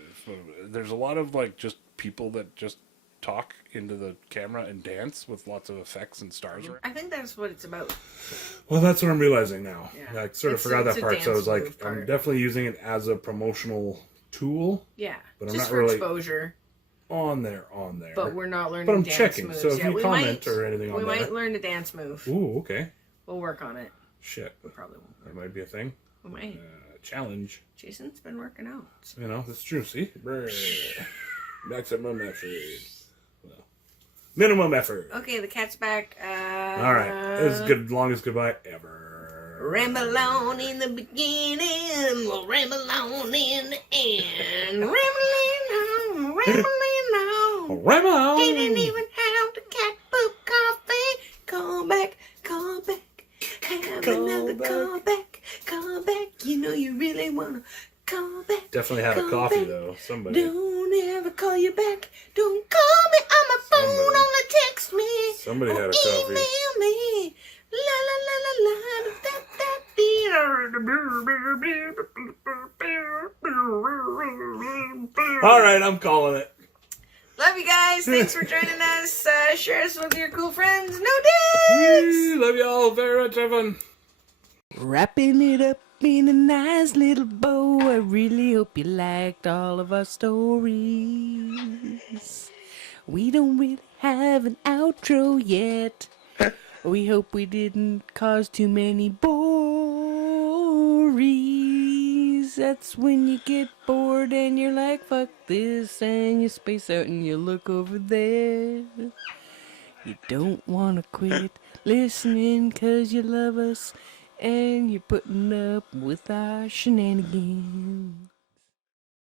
There's a lot of like just people that just talk into the camera and dance with lots of effects and stars. I think that's what it's about. Well, that's what I'm realizing now. Yeah. I sort of It's forgot it's that a part, so I was dance like, move I'm part. definitely using it as a promotional tool. Yeah, But I'm just not for really- exposure. on there. But we're not learning But I'm dance checking, moves so if yet. you comment or anything on we there. might learn a dance move. Ooh, okay. We'll work on it. Shit. We probably won't. That might be a thing. We might. Challenge. Jason's been working out. You know, that's true. See? Maximum effort. Well, minimum effort. Okay, the cat's back. All right. This is good. Longest goodbye ever. Ramble on in the beginning, we'll ramble on in the end. Rambling on. Ramble on. Didn't even have the cat poop coffee. Call back. Have another call back. You know you really wanna call back. Definitely had a coffee though. Somebody. Don't ever call you back. Don't call me on my phone. Only text me. Somebody had a or coffee. Email me. La la la la la. Da, da, dee. All right, I'm calling it. Love you guys. Thanks for joining us. Share us with your cool friends. No dicks. Love you all very much, Evan. Wrapping it up in a nice little bow. I really hope you liked all of our stories. We don't really have an outro yet. We hope we didn't cause too many bories. That's when you get bored and you're like, fuck this, and you space out and you look over there. You don't want to quit listening 'cause you love us and you're putting up with our shenanigans.